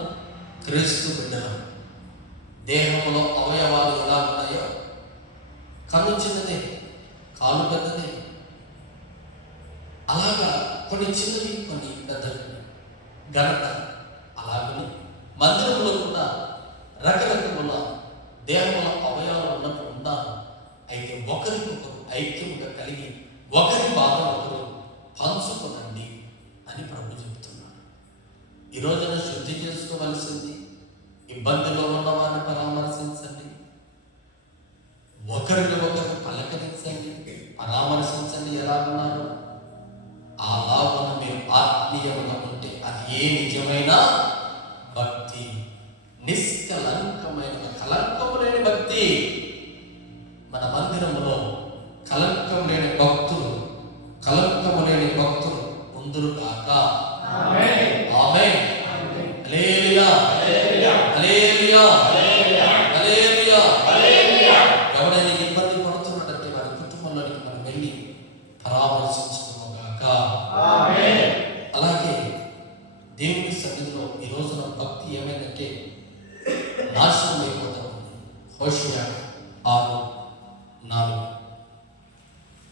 క్రీస్తు బిడ్డలం. దేహంలో అవయవాలు ఎలా ఉన్నాయో, కన్ను చిన్నదే, కాలు పెద్దదే, అలాగా కొన్ని చిన్నవి కొన్ని పెద్దవి ఘనత. అలాగని మందిరంలో కూడా రకరకముల దేహంలో అవయవాలు ఉన్నట్టు ఉన్నాను. అయితే ఒకరికొకరు ఐక్యముగా కలిగి ఒకరి బాధ ఒకరు పంచుకోనండి అని ప్రభు చెబుతున్నాడు. ఈ రోజున శుద్ధి చేసుకోవలసింది, ఇబ్బందిలో ఉన్న వారిని పరామర్శించండి, ఒకరిని ఒకరు పలకరించండి, పరామర్శించండి. ఎలా ఉన్నారు అలాగన మీరు ఆత్మీయంగా ఉంటే అది ఏ నిజమైన భక్తి, నిష్కలంకమైన కలంకము లేని భక్తి. మన మందిరంలో కలంకం లేని భక్తులు, కలంకము లేని భక్తులు ఉందురు కాక. ఆమేన్. హల్లెలూయా. హల్లెలూయా. హల్లెలూయా. ఎవరైనా ఇబ్బంది పడుతున్నట్టే వారి కుటుంబంలోనికి మనం వెళ్ళి పరామర్శించుకోగాక. అలాగే దేవుని సన్నిధిలో ఈ రోజున భక్తి ఏమైందంటే నాశనం అయిపోతాం. హోషేయ 6:4.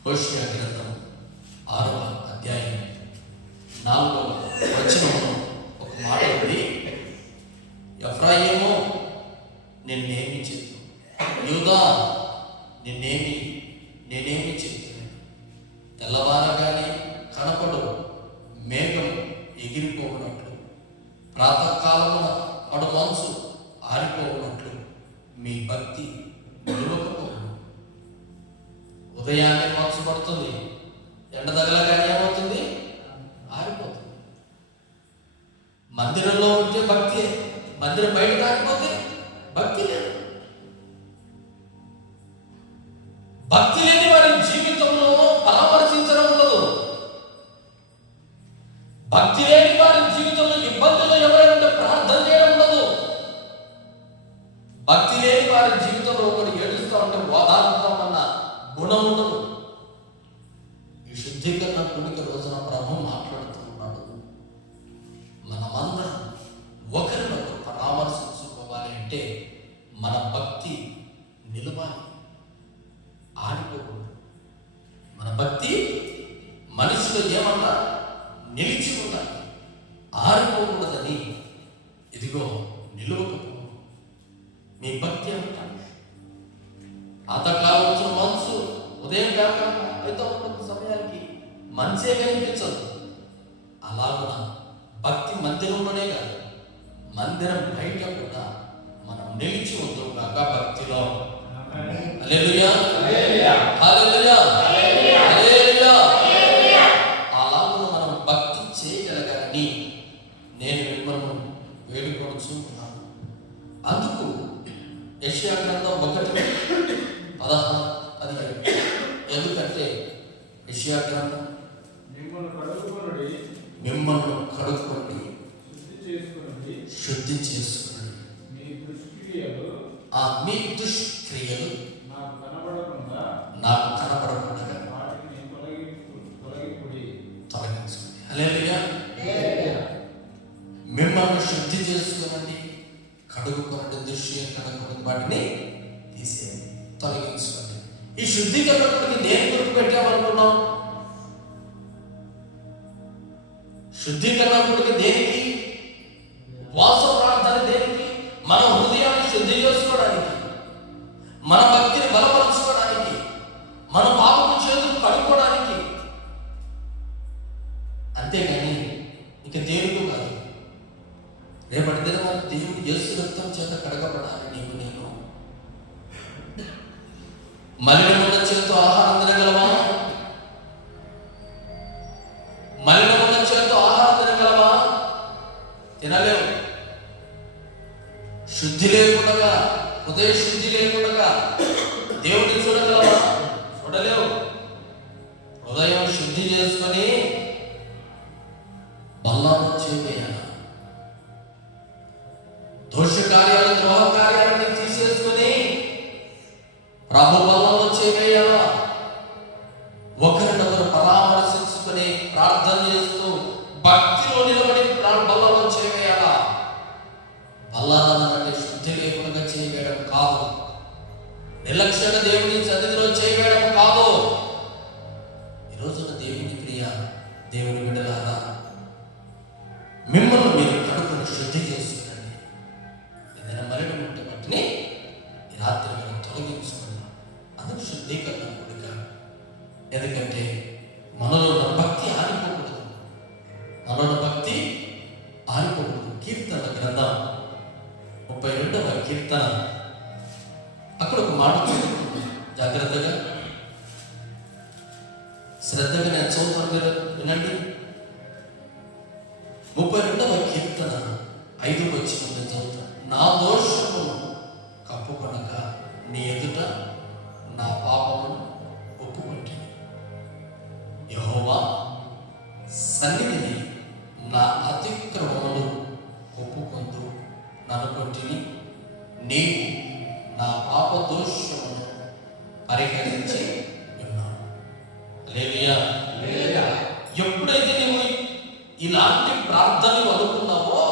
హోషేయ గ్రంథం 6వ అధ్యాయం 4వ వచనంలో ఒక మాట ఉంది. ఎఫ్రాయిము నిన్నేమి చేద్దాం, యూదా నేనేమి చేద్దాను. తెల్లవారగానే కనపడు మేఘం ఎగిరిపోవునట్లు, ప్రాతకాలమున పడు మనసు ఆరిపోవునట్లు మీ భక్తి నిలవకపోవును. ఉదయాన్నే మనసు పడుతుంది, ఎండ తగలగానే ఏమవుతుంది? ఆరిపోతుంది. మందిరంలో ఉంటే భక్తి, మందిరం బయట ఆరిపోతే భక్తి లేదు. భక్తి లేని వారి జీవితంలో పరామర్శించడం ఉండదు. భక్తి లేని వారి జీవితంలో ఇబ్బందులు ఎవరైనా ప్రార్థన చేయడం ఉండదు. భక్తి లేని వారి జీవితంలో ఒకటి ఏడుస్తూ ఉంటే ఓదార్పుతాం అన్న గుణం ఉండదు. ఈ శుద్ధీకరణ కూడిక రోజున ప్రభు మాట్లాడుతూ ఉన్నాడు. ఆరిపోకూడదని ఇదిగో నిలువకపో మీ భక్తి అంట. అంతకాలం వచ్చిన మనసు ఉదయం కాక అయితే ఉన్న సమయానికి మంచే కనిపించదు. అలాగున భక్తి మందిరంలోనే కాదు, మందిరం బయట కూడా మనం నిలిచి ఉందాం కాక భక్తిలో. హల్లెలూయా, హల్లెలూయా, హల్లెలూయా. అలాగున మనం భక్తి చేయగలగాలని నేను మిమ్మల్ని వేడుకొనుచున్నాను. అందుకు యెషయా గ్రంథం 1:16-17. ఎందుకంటే యెషయా గ్రంథం మిమ్మల్ని కడుక్కోండి, శుద్ధి చేసుకుని మీ దుష్క్రియలు నాకు కనబడకుండా తొలగించండి. హల్లెలూయా. మిమ్మల్ని శుద్ధి చేసుకునండి, కడుగుకోండి, దుష్క్రియ కడుగుకుని వాటిని తీసేయండి, తొలగించుకోండి. ఈ శుద్ధీకరణకి దేని కొరకు పెట్టామనుకున్నాం? శుద్ధీకరణ కొరకు దేనికి? ఉపవాస ప్రార్థన దేనికి? మన హృదయాన్ని శుద్ధి చేసుకోవడానికి, మన భక్తిని బలపరచుకోవడానికి, మన పాపము చేతులు కడుక్కోవడానికి. అంతేగాని ఇక దేనికి కాదు. రేపటి దిన దేవుడు యేసు రక్తం చేత కడగబడాలి. నీకు నేను మలినమున్న చేతితో ఆహారం తినగలవా? మలినమున్న చేతితో ఆహారం తినగలవా? తినలేవు. శుద్ధి లేకుండా, హృదయ శుద్ధి లేకుండా దేవుడిని చూడగలవా? చూడలేవు. హృదయం శుద్ధి చేసుకొని బల్లాను చేయాలి. దోష కార్యాలు, ద్రోహ కార్యాలను తీసేసుకొని ప్రభు బల్లలో చేయాలా. ఒకరినొకరు పరామర్శించుకొని ప్రార్థన చేస్తూ భక్తిలో నిలబడి బల్లలో చేయాలా. బల్లాలంటే శుద్ధి లేకుండా చేయడం కాదు, నిర్లక్ష్యంగా దేవుని సన్నిధిలో చేయడం కాదు. ఈరోజున దేవుని ప్రియ దేవుని బిడ్డలారా, మిమ్మల్ని మీరు కడుపును శుద్ధి చేసుకునండి. ఏదైనా మరణం ఉంటే వాటిని ఈ రాత్రి మనం తొలగించుకోండి. అందుకు శుద్ధీకరణ కూడిక. ఎందుకంటే మనలో ఉన్న భక్తి ఆరిపోకూడదు, మనలో భక్తి ఆరిపోకూడదు. కీర్తన గ్రంథం 32వ కీర్తన, అక్కడ ఒక మాట చదువుతుంది. జాగ్రత్తగా శ్రద్ధగా నేను చదువుతాను, వినండి. 32వ కీర్తన 5వ వచనం నేను చదువుతాను. నా దోషమును కప్పుకొనక నీ ఎదుట నా పాపమును ఒప్పుకొంటిని. యెహోవా సన్నిధిని నా అతిక్రమములు ఒప్పుకొందు ననుకొంటిని. నీవు నా పాప దోషమును పరిహరించి ఉన్నావు. హల్లెలూయా. ఎప్పుడైతే నువ్వు ఇలాంటి ప్రార్థనలు అనుకున్నావో,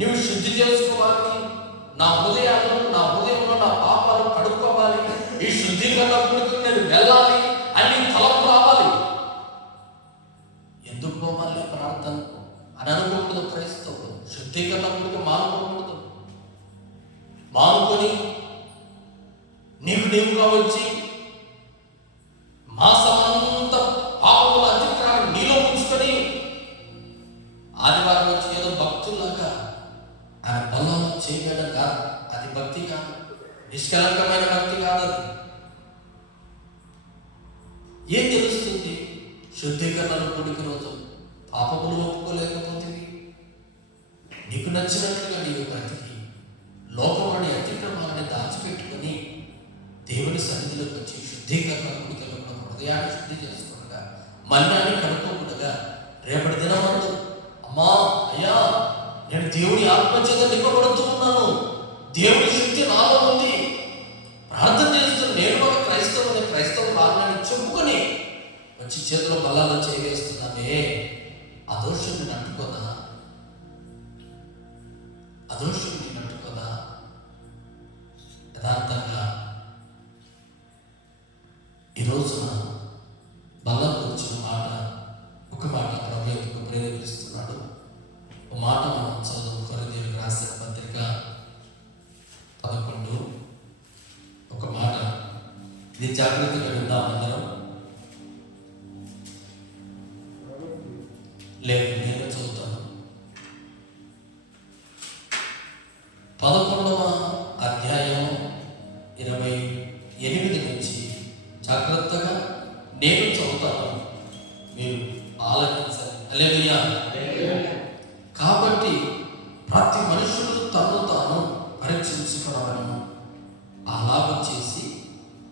నువ్వు శుద్ధి చేసుకోవాలి, నా హృదయంలో నా పాపాలు కడుక్కోవాలి, ఈ శుద్ధీకరణ కొరకు నేను వెళ్ళాలి అని తలంపు రావాలి. ఎందుకు పోవాలి ప్రార్థనకు అని అనుకోకూడదు. క్రైస్తవుడు శుద్ధీకరణ కొరకు మానుకోకూడదు. మానుకొని నీవుగా వచ్చి మాసమంతా పాపముల అతిక్రమం నీలో ఉంచుకొని ఆదివారం వచ్చి ఏదో భక్తులాగా ఆయన బలం చేయడం కాదు. అది భక్తి కాదు, నిష్కలంకమైన భక్తి కాదు. అది ఏం తెలుస్తుంది? శుద్ధీకరణలో కూడిక రోజు పాపములు ఒప్పుకోలేకపోతే నీకు నచ్చినట్లుగా నీవు బ్రతికి లోకంలోని అతిక్రమాలని దాచిపెట్టుకొని దేవుని సన్నిధిలోకి వచ్చి శుద్ధీకరణ కూడికలో హృదయాన్ని శుద్ధి చేసుకోకుండా, మన్నాన్ని కడుక్కోకుండా రేపటి దినమందు అమ్మా అయ్యా నేను దేవుని ఆత్మచేత నింపబడుతూ ఉన్నాను, దేవుని శక్తి నాలో ఉంది, ప్రార్థన చేస్తున్న నేను ఒక క్రైస్తవ వారిని చెప్పుకొని వచ్చి చేతిలో బల్లాలో చేయవేస్తున్నామే. అదోషం నేను అంటుకోదా? అదోషం నేను అంటుకోదా? యథార్థంగా ఈ రోజున బల్లాకు వచ్చిన మాట, ఒక మాట ప్రభు ప్రేరేపిస్తున్నాడు. ఒక మాట మనం చదువు. కొరింథీయులకు రాసిన పత్రిక 11 ఒక మాట. ఇది జాగ్రత్తగా విందాం అందరం. లేదు, నేను చదువుతాను. 11వ అధ్యాయం 28 నుంచి జాగ్రత్తగా నేను చదువుతాను, మీరు ఆలోచించాలి. హల్లెలూయా. కాబట్టి ప్రతి మనుషుడు తను తాను పరీక్షించుకోవడం, అలాగ చేసి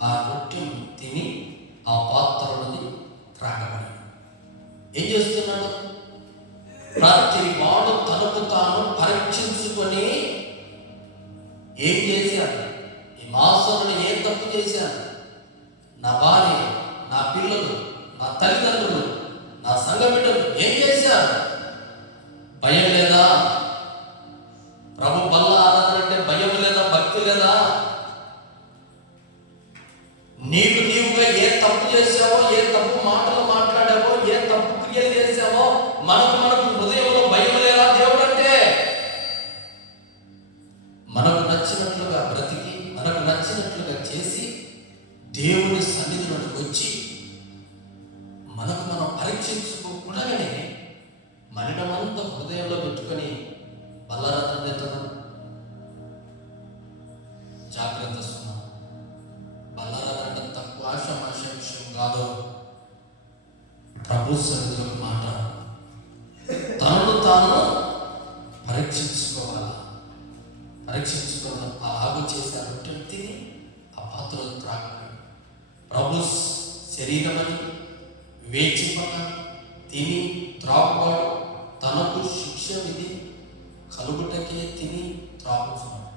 ఆ రొట్టెను తిని ఆ పాత్రలని త్రాగబడి. ఏం చేస్తున్నాడు? ప్రతి వాడు తనకు తాను పరీక్షించుకొని ఏం చేశాను, ఈ మాసంలో ఏ తప్పు చేశాను, నా భార్య, నా పిల్లలు, నా తల్లిదండ్రులు, నా సంఘ బిడ్డలు ఏం చేశారు? భయం లేదా? ప్రభు బల్ల ఆరాధన అంటే భయం లేదా? భక్తి లేదా? నీవుగా ఏ తప్పు చేసావో, ఏ తప్పు మాటలు మాట్లాడావో, ఏ తప్పు క్రియలు చేసావో, మనకు హృదయంలో భయం లేదా? దేవుడు అంటే మనకు నచ్చినట్లుగా బ్రతికి, మనకు నచ్చినట్లుగా చేసి దేవుని సన్నిధిలోకి వచ్చి మనకు మనం పరీక్షించుకోకుండానే మరణమంతా హృదయంలో పెట్టుకొని బల్లారాధన చేద్దాం. జాగ్రత్త సుమ. బల్లారాధన అంటే తక్కువ ఆశమాష విషయం కాదు. ప్రభు సన్నిధిలో మాట తనను తాను పరీక్షించుకోవాలి. పరీక్షించుకోవాలి. అలాగూ చేసి ఆ రొట్టెను తిని ఆ పాత్రలు త్రాగాలి. ప్రభు శరీరమని వేచిపక తిని త్రాగువాడు తనకు శిక్ష విధి కలుగుటకే తిని త్రాగుతున్నాడు.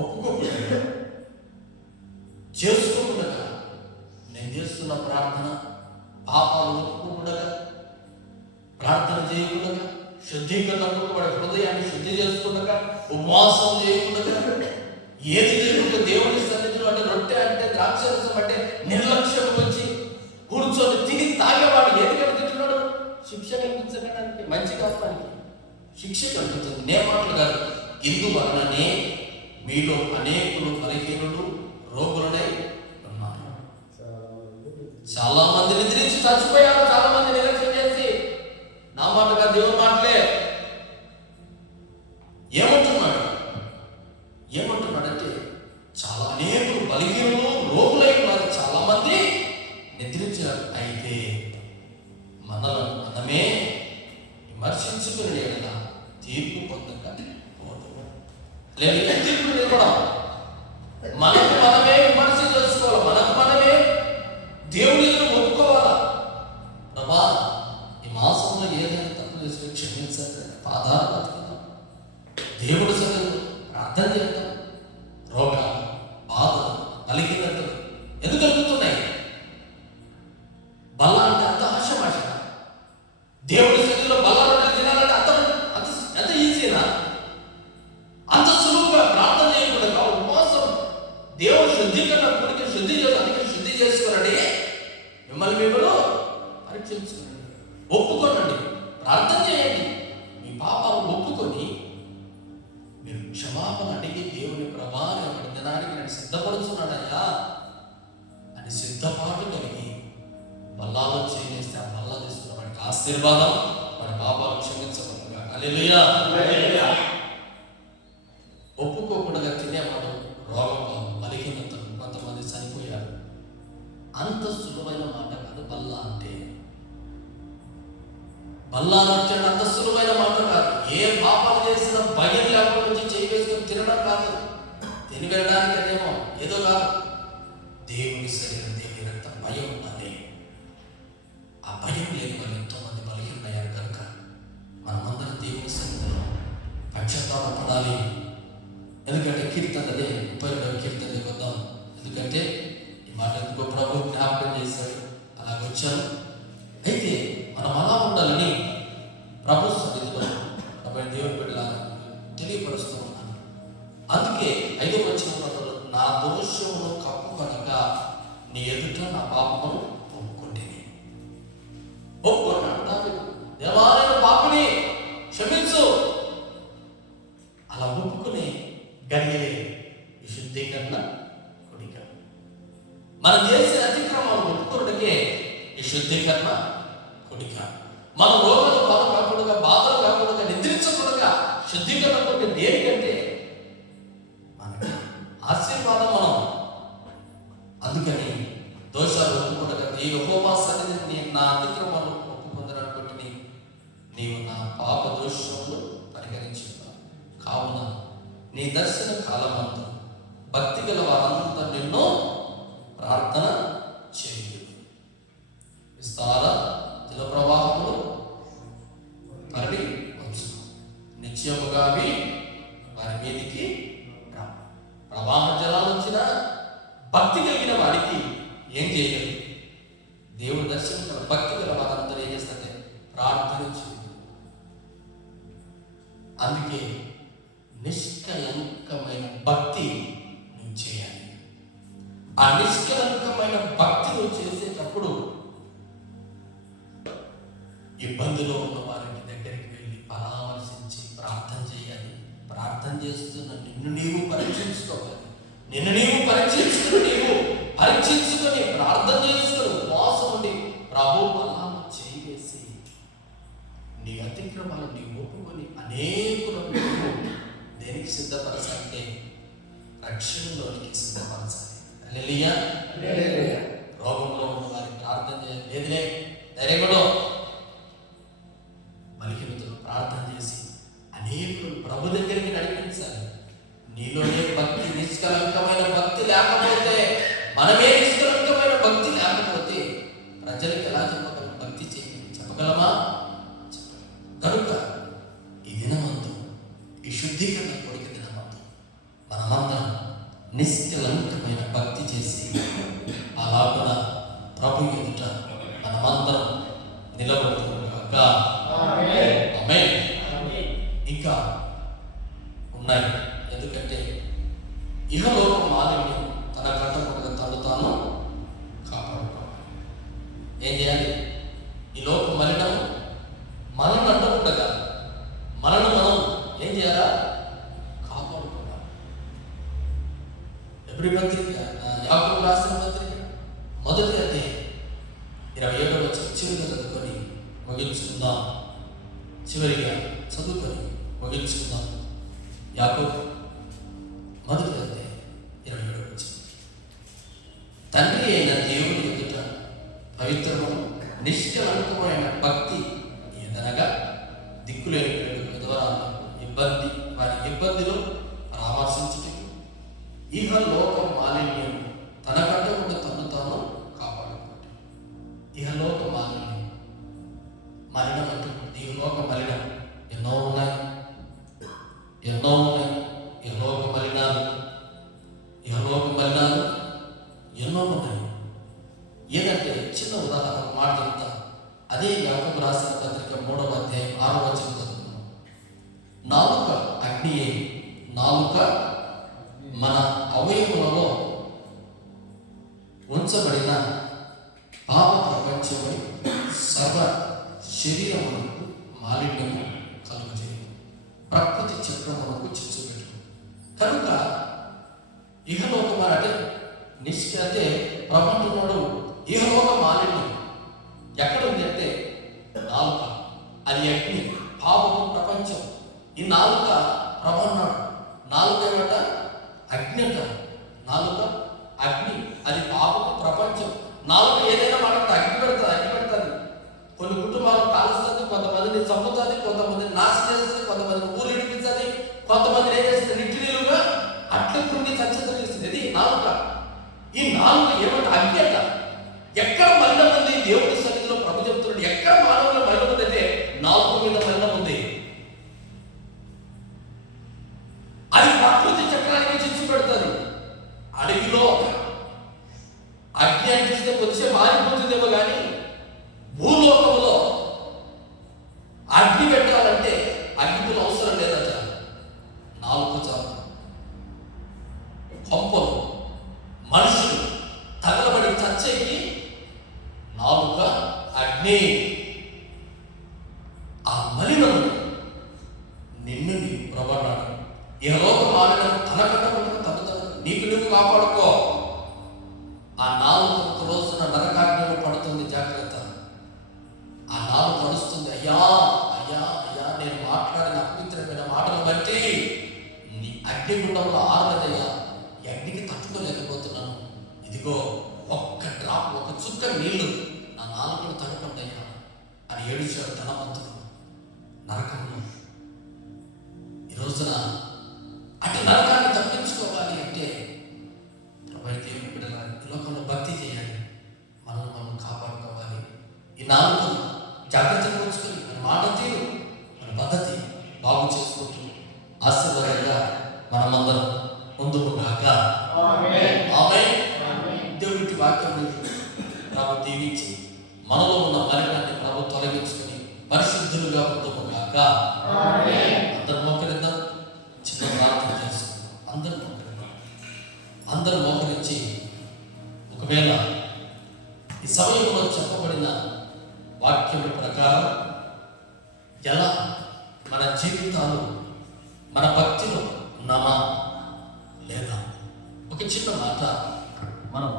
ఒప్పుకోకుండా చేసుకోకుండా, నేను చేస్తున్న ప్రార్థన పాపాలు ఒప్పుకోకుండా, ప్రార్థన చేయకుండా, శుద్ధీకరణ వాడి హృదయాన్ని శుద్ధి చేసుకుండగా, ఉపవాసం చేయకుండా, ఏది చేయకుండా దేవుని సన్నిధిలో అంటే రొట్టె అంటే ద్రాక్షరసం అంటే నిర్లక్ష్యం వచ్చి కూర్చొని తిని తాగేవాడు ఏది కలుగుతున్నాడు? శిక్ష కల్పించడానికి, మంచి కాపానికి శిక్ష కలుగుతుంది. నేమాటలు కాదు. ఇందువలననే మీలో అనేకులు బలహీనులు రోగులనై ఉన్నారు. చాలా మంది నిద్రించి చచ్చిపోయారు. చాలా మంది నిర్లక్ష్యం చేసి, నా మాటగా దేవుని మాటలే. ఏమంటున్నాడంటే చాలా అనేకులు బలహీనులు రోగులై ఉన్నారు. చాలా మంది నిద్రించారు. అయితే మనమే విమర్శించుకుని తీర్పు పొందక లేదా తీర్పు నిలబడం. మనకు మనమే విమర్శ చేసుకోవాలి. మనకు మనమే దేవుని ఒప్పుకోవాలా. ప్రభా, ఈ మాసంలో ఏదైనా తప్పు చేసి క్షమించాలి. పాదాలు బతుకుతాం, దేవుడి సన్నిధిలో ప్రార్థన చేద్దాం. రోగాలు, బాధలు, బలహీనతలు ఎందుకు కలుగుతున్నాయి? బల్ల అంటే అంత ఆశమాష. దేవుడి సన్నిధిలో బల్లాలు తినాలంటే అంత ఈజీనా? అంత సులువుగా ప్రార్థన చేయకుండా ఉపవాసం దేవుడు శుద్ధీకరణ కూడికి శుద్ధి చేసుకోనండి. మిమ్మల్ని పరీక్షించుకోండి, ఒప్పుకోనండి, ప్రార్థన చేయండి. మీ పాపాలు ఒప్పుకొని మీరు క్షమాపణ అడిగి దేవుని ప్రభావం దినానికి నేను సిద్ధపడుతున్నాడయ్యా అని సిద్ధపాటు కలిగి బల్లాలో చేస్తే ఆ బల్లా తీసుకున్న వాడికి ఆశీర్వాదం, వాడి పాపాలు క్షమించబడుగా. హల్లెలూయా. ఒప్పుకోకుండా తినేవాడు రోగం, బలహీనతలు, కొంతమంది చనిపోయారు. అంత సులువైన మాట కాదు బల్లా అంటే. బల్లా అంటే అంత సులువైన మాట కాదు. ఏ పాపాలు చేసినా భయం లేకుండా వచ్చి చేయి వేసుకొని తినడం కాదు. తిని వెళ్ళడానికి అదేమో ఏదో కాదు. దేవుని శరీరం, దేవుని రక్తం, భయం ఉండాలి. ఆ భయం లేని వాళ్ళు ఎంతో మంది బలహీనయ్యారు కనుక మనమందరం దేవుని సన్నిధిలో పశ్చాత్తాపడాలి. ఎందుకంటే కీర్తన అదే 32వ కీర్తన వద్దాం. ఎందుకంటే ఈ మాట ఎందుకో ప్రభు జ్ఞాపకం చేశాడు, అలాగ వచ్చాను. అయితే మనం అలా ఉండాలని ప్రభు సన్నిధిలో దేవుని బిడ్డలా తెలియపరుస్తూ ఉన్నాను. అందుకే 5వ వచనంలో నా దోషమును కప్పుకొనక నీ ఎదుట నా పాపమును ఒప్పుకున్నాడు. మన రోగాలు బాధ కాకుండా, బాధలు కాకుండా, నిద్రించకుండా, శుద్ధీకరణ కొరకు దేనికంటే మనకి ఆశీర్వాదం మనం. అందుకని దోషాలు ఒప్పుకుంటా ఈ ఉపవాసాన్ని నేను నా అతిక్రమాలు ఒప్పుకుందనటువంటి నీవు నా పాప దోషములు పరిగణించున్నావు. కావున నీ దర్శన కాలమందు భక్తి గల వారంతా నిన్ను ప్రార్థన చేయుడు. విస్తార జల ప్రవాహములు తరలి వచ్చు, నిత్యముగా అవి వారి మీదికి ప్రవాహ జలాలు వచ్చిన భక్తి కలిగిన వాడికి ఏం చేయలేదు. దేవుడు దర్శనం భక్తి గల వారందరూ ఏం చేస్తారంటే ప్రార్థన చేయదు. అందుకే నిష్కలంకమైన భక్తి నువ్వు చేయాలి. ఆ నిష్కలంకమైన భక్తి నువ్వు చేసేటప్పుడు ఇబ్బందిలో ఉన్న వారికి దగ్గరికి వెళ్ళి పరామర్శించి ప్రార్థన చేయాలి. ప్రార్థన చేస్తున్న నిన్ను నీవు పరీక్షించుకోవాలి. నిన్ను నీవు పరీక్షించుకొని ప్రార్థన చేసుకొని ఉపవాసం ఉండి ప్రభు బలాన్ని చేసి నీ అతిక్రమాలు నీ ఒప్పుకొని అనేకులను దేనికి సిద్ధపరచాలంటే రక్షణలోనికి సిద్ధపరచాలి. హల్లెలూయా. రోగంలో ఉన్న వారికి ప్రార్థన చేయాలి. లేదులే ధైర్యంలో బలహీనతలు ప్రార్థన చేసి అనేకులు ప్రభు దగ్గరికి నడిపించాలి. నీలోనే భక్తి, నిష్కలంకమైన భక్తి లేకపోతే, మనమే నిష్కలంకమైన భక్తి లేకపోతే ప్రజలకు ఎలా చెప్పగలం? భక్తి చెప్పగలమా? కనుక ఈ దినమందు, ఈ శుద్ధీకరణ కోరిక దినమందు మనమందరం నిష్కలంకమైన భక్తి చేసి అలాగున ప్రభు ఎదుట మనమందరం నిలబడుతున్నాక ఇంకా ఉన్నాయి. ఎందుకంటే ఇహలోక మాలిన్యం తన కట్టకుండా తను తాను కాపాడుకోవాలి. ఏం చేయాలి? ఈ లోక మలినం మనల్ని అంటకుండా మనల్ని మనం ఏం చేయాలా? కాపాడుకోవాలి. ఎబ్రీ పత్రిక, యాకోబు రాసిన పత్రిక మొదటి అధ్యాయం 27వ వచనం చివరిగా చదువుకొని ముగించుకుందాం. చివరిగా చదువుకొని ముగించుకుందాం. యాకోబు మొదటి అధ్యాయం 27వ వచనం. తండ్రి అయిన దేవుని ఎదుట పవిత్రమైన నిష్కలంకమైన భక్తి ఏదనగా దిక్కులేని వారి ఇబ్బందిలో పరామర్శించుటకు ఇహ లోక మాలిన్యం తన కట్టకుండా తను తాను కాపాడుకోవటం. ఇహలోక మాలిన్యం, మలినం అంటే ఇహలోక మలినం ఎన్నో ఉన్నాయి. ఇహలోక మలినాలు ఎన్నో ఉన్నాయి. ఏదంటే చిన్న ఉదాహరణ మాట చెప్తా. అదే యాకోబు రాసిన పత్రిక 3వ అధ్యాయం 6వ వచనం చదువుతున్నాం. నాలుక అగ్నియే, నాలుక మన అవయములలో ఉంచబడిన పాప ప్రపంచమై సర్వ శరీరములకు మాలిన్యము కలుగజేయు, ప్రకృతి చక్రములకు చిచ్చుపెట్టు. కనుక ఇహలోకం అంటే అంటే ప్రపంచంలో ఇహలోక మాలిన్యం ఎక్కడ ఉంది అంటే నాలుక. అది అగ్ని, పాపము, ప్రపంచం. ఈ నాలుక ప్రపన్నాడు. నాలుక ఏమంట? అగ్ని అంట. నాలుక అగ్ని, అది పాపము, ప్రపంచం. నాలుక ఏదైనా మనకు అగ్ని పెడుతుంది. కొన్ని కుటుంబాలు కాలుస్తుంది, కొంతమందిని చంపుతుంది, కొంతమందిని నాశనం చేస్తుంది, కొంతమందిని ఊరు ఇడిపిస్తుంది, కొంతమందిని ఏం చేస్తుంది? నిట్టినీలుగా అట్ల కృంగి చచ్చిస్తుంది. ఇది నాలుక. ఈ నాలుక ఏమంటే అగ్ని అంట. ఎక్కడ మలినం ఉంది? దేవుడి సన్నిధిలో ప్రభు చెప్తున్నాడు, ఎక్కడ మానవుల మలినం ఉంది అంటే నాలుక మీద మలినం ఉంది. అది ప్రకృతి చక్రానికి చిచ్చు పెడుతుంది. అడవిలో అగ్ని అంటిస్తే కొద్దిసేపు మారిపోతుందేమో కానీ భూలోకంలో అగ్ని పెట్టాలంటే అగ్నిపులు అవసరం లేదట. నాలుగు చాలు. కొంపలు, మనుషులు తగలబడి చచ్చేకి నాలుక అగ్నిగుండంలో ఆరదయ్యా, ఈ అగ్నికి తట్టుకోలేకపోతున్నాను. ఇదిగో ఒక్క డ్రాప్, ఒక చుక్క నీళ్లు నా నాలుకను తడపండయ్యా అని ఏడుచాడు ధనవంతుడు నరకంలో. ఈ రోజున అటు నరకాన్ని తప్పించుకోవాలి అంటే ప్రభువైన దేవుని బిడ్డలారా, ఈ లోకంలో భక్తి చేయాలి, మనం కాపాడుకోవాలి. ఈ నాలుకను జాగ్రత్తగా ఉంచుకొని మన మాట తీరు, మన పద్ధతి బాగు చేసుకుంటూ ఆశీర్వాదంగా మనమందరం ముందుకు కాక. ఆమేన్. దేవుడి వాక్యం ప్రభు దీవించి మనలో ఉన్న మలినాన్ని ప్రభు తొలగించుకొని పరిశుద్ధులుగా ముందుకు కాక. అందరు మోకరిద్దాం, చిన్న ప్రార్థన చేసుకుందాం. అందరూ మోకరించి ఒకవేళ ఈ సమయంలో చెప్పబడిన వాక్యం ప్రకారం ఎలా మన జీవితాలు, మన భక్తిలో ఉన్నామా లేదా, ఒక చిన్న మాట మనం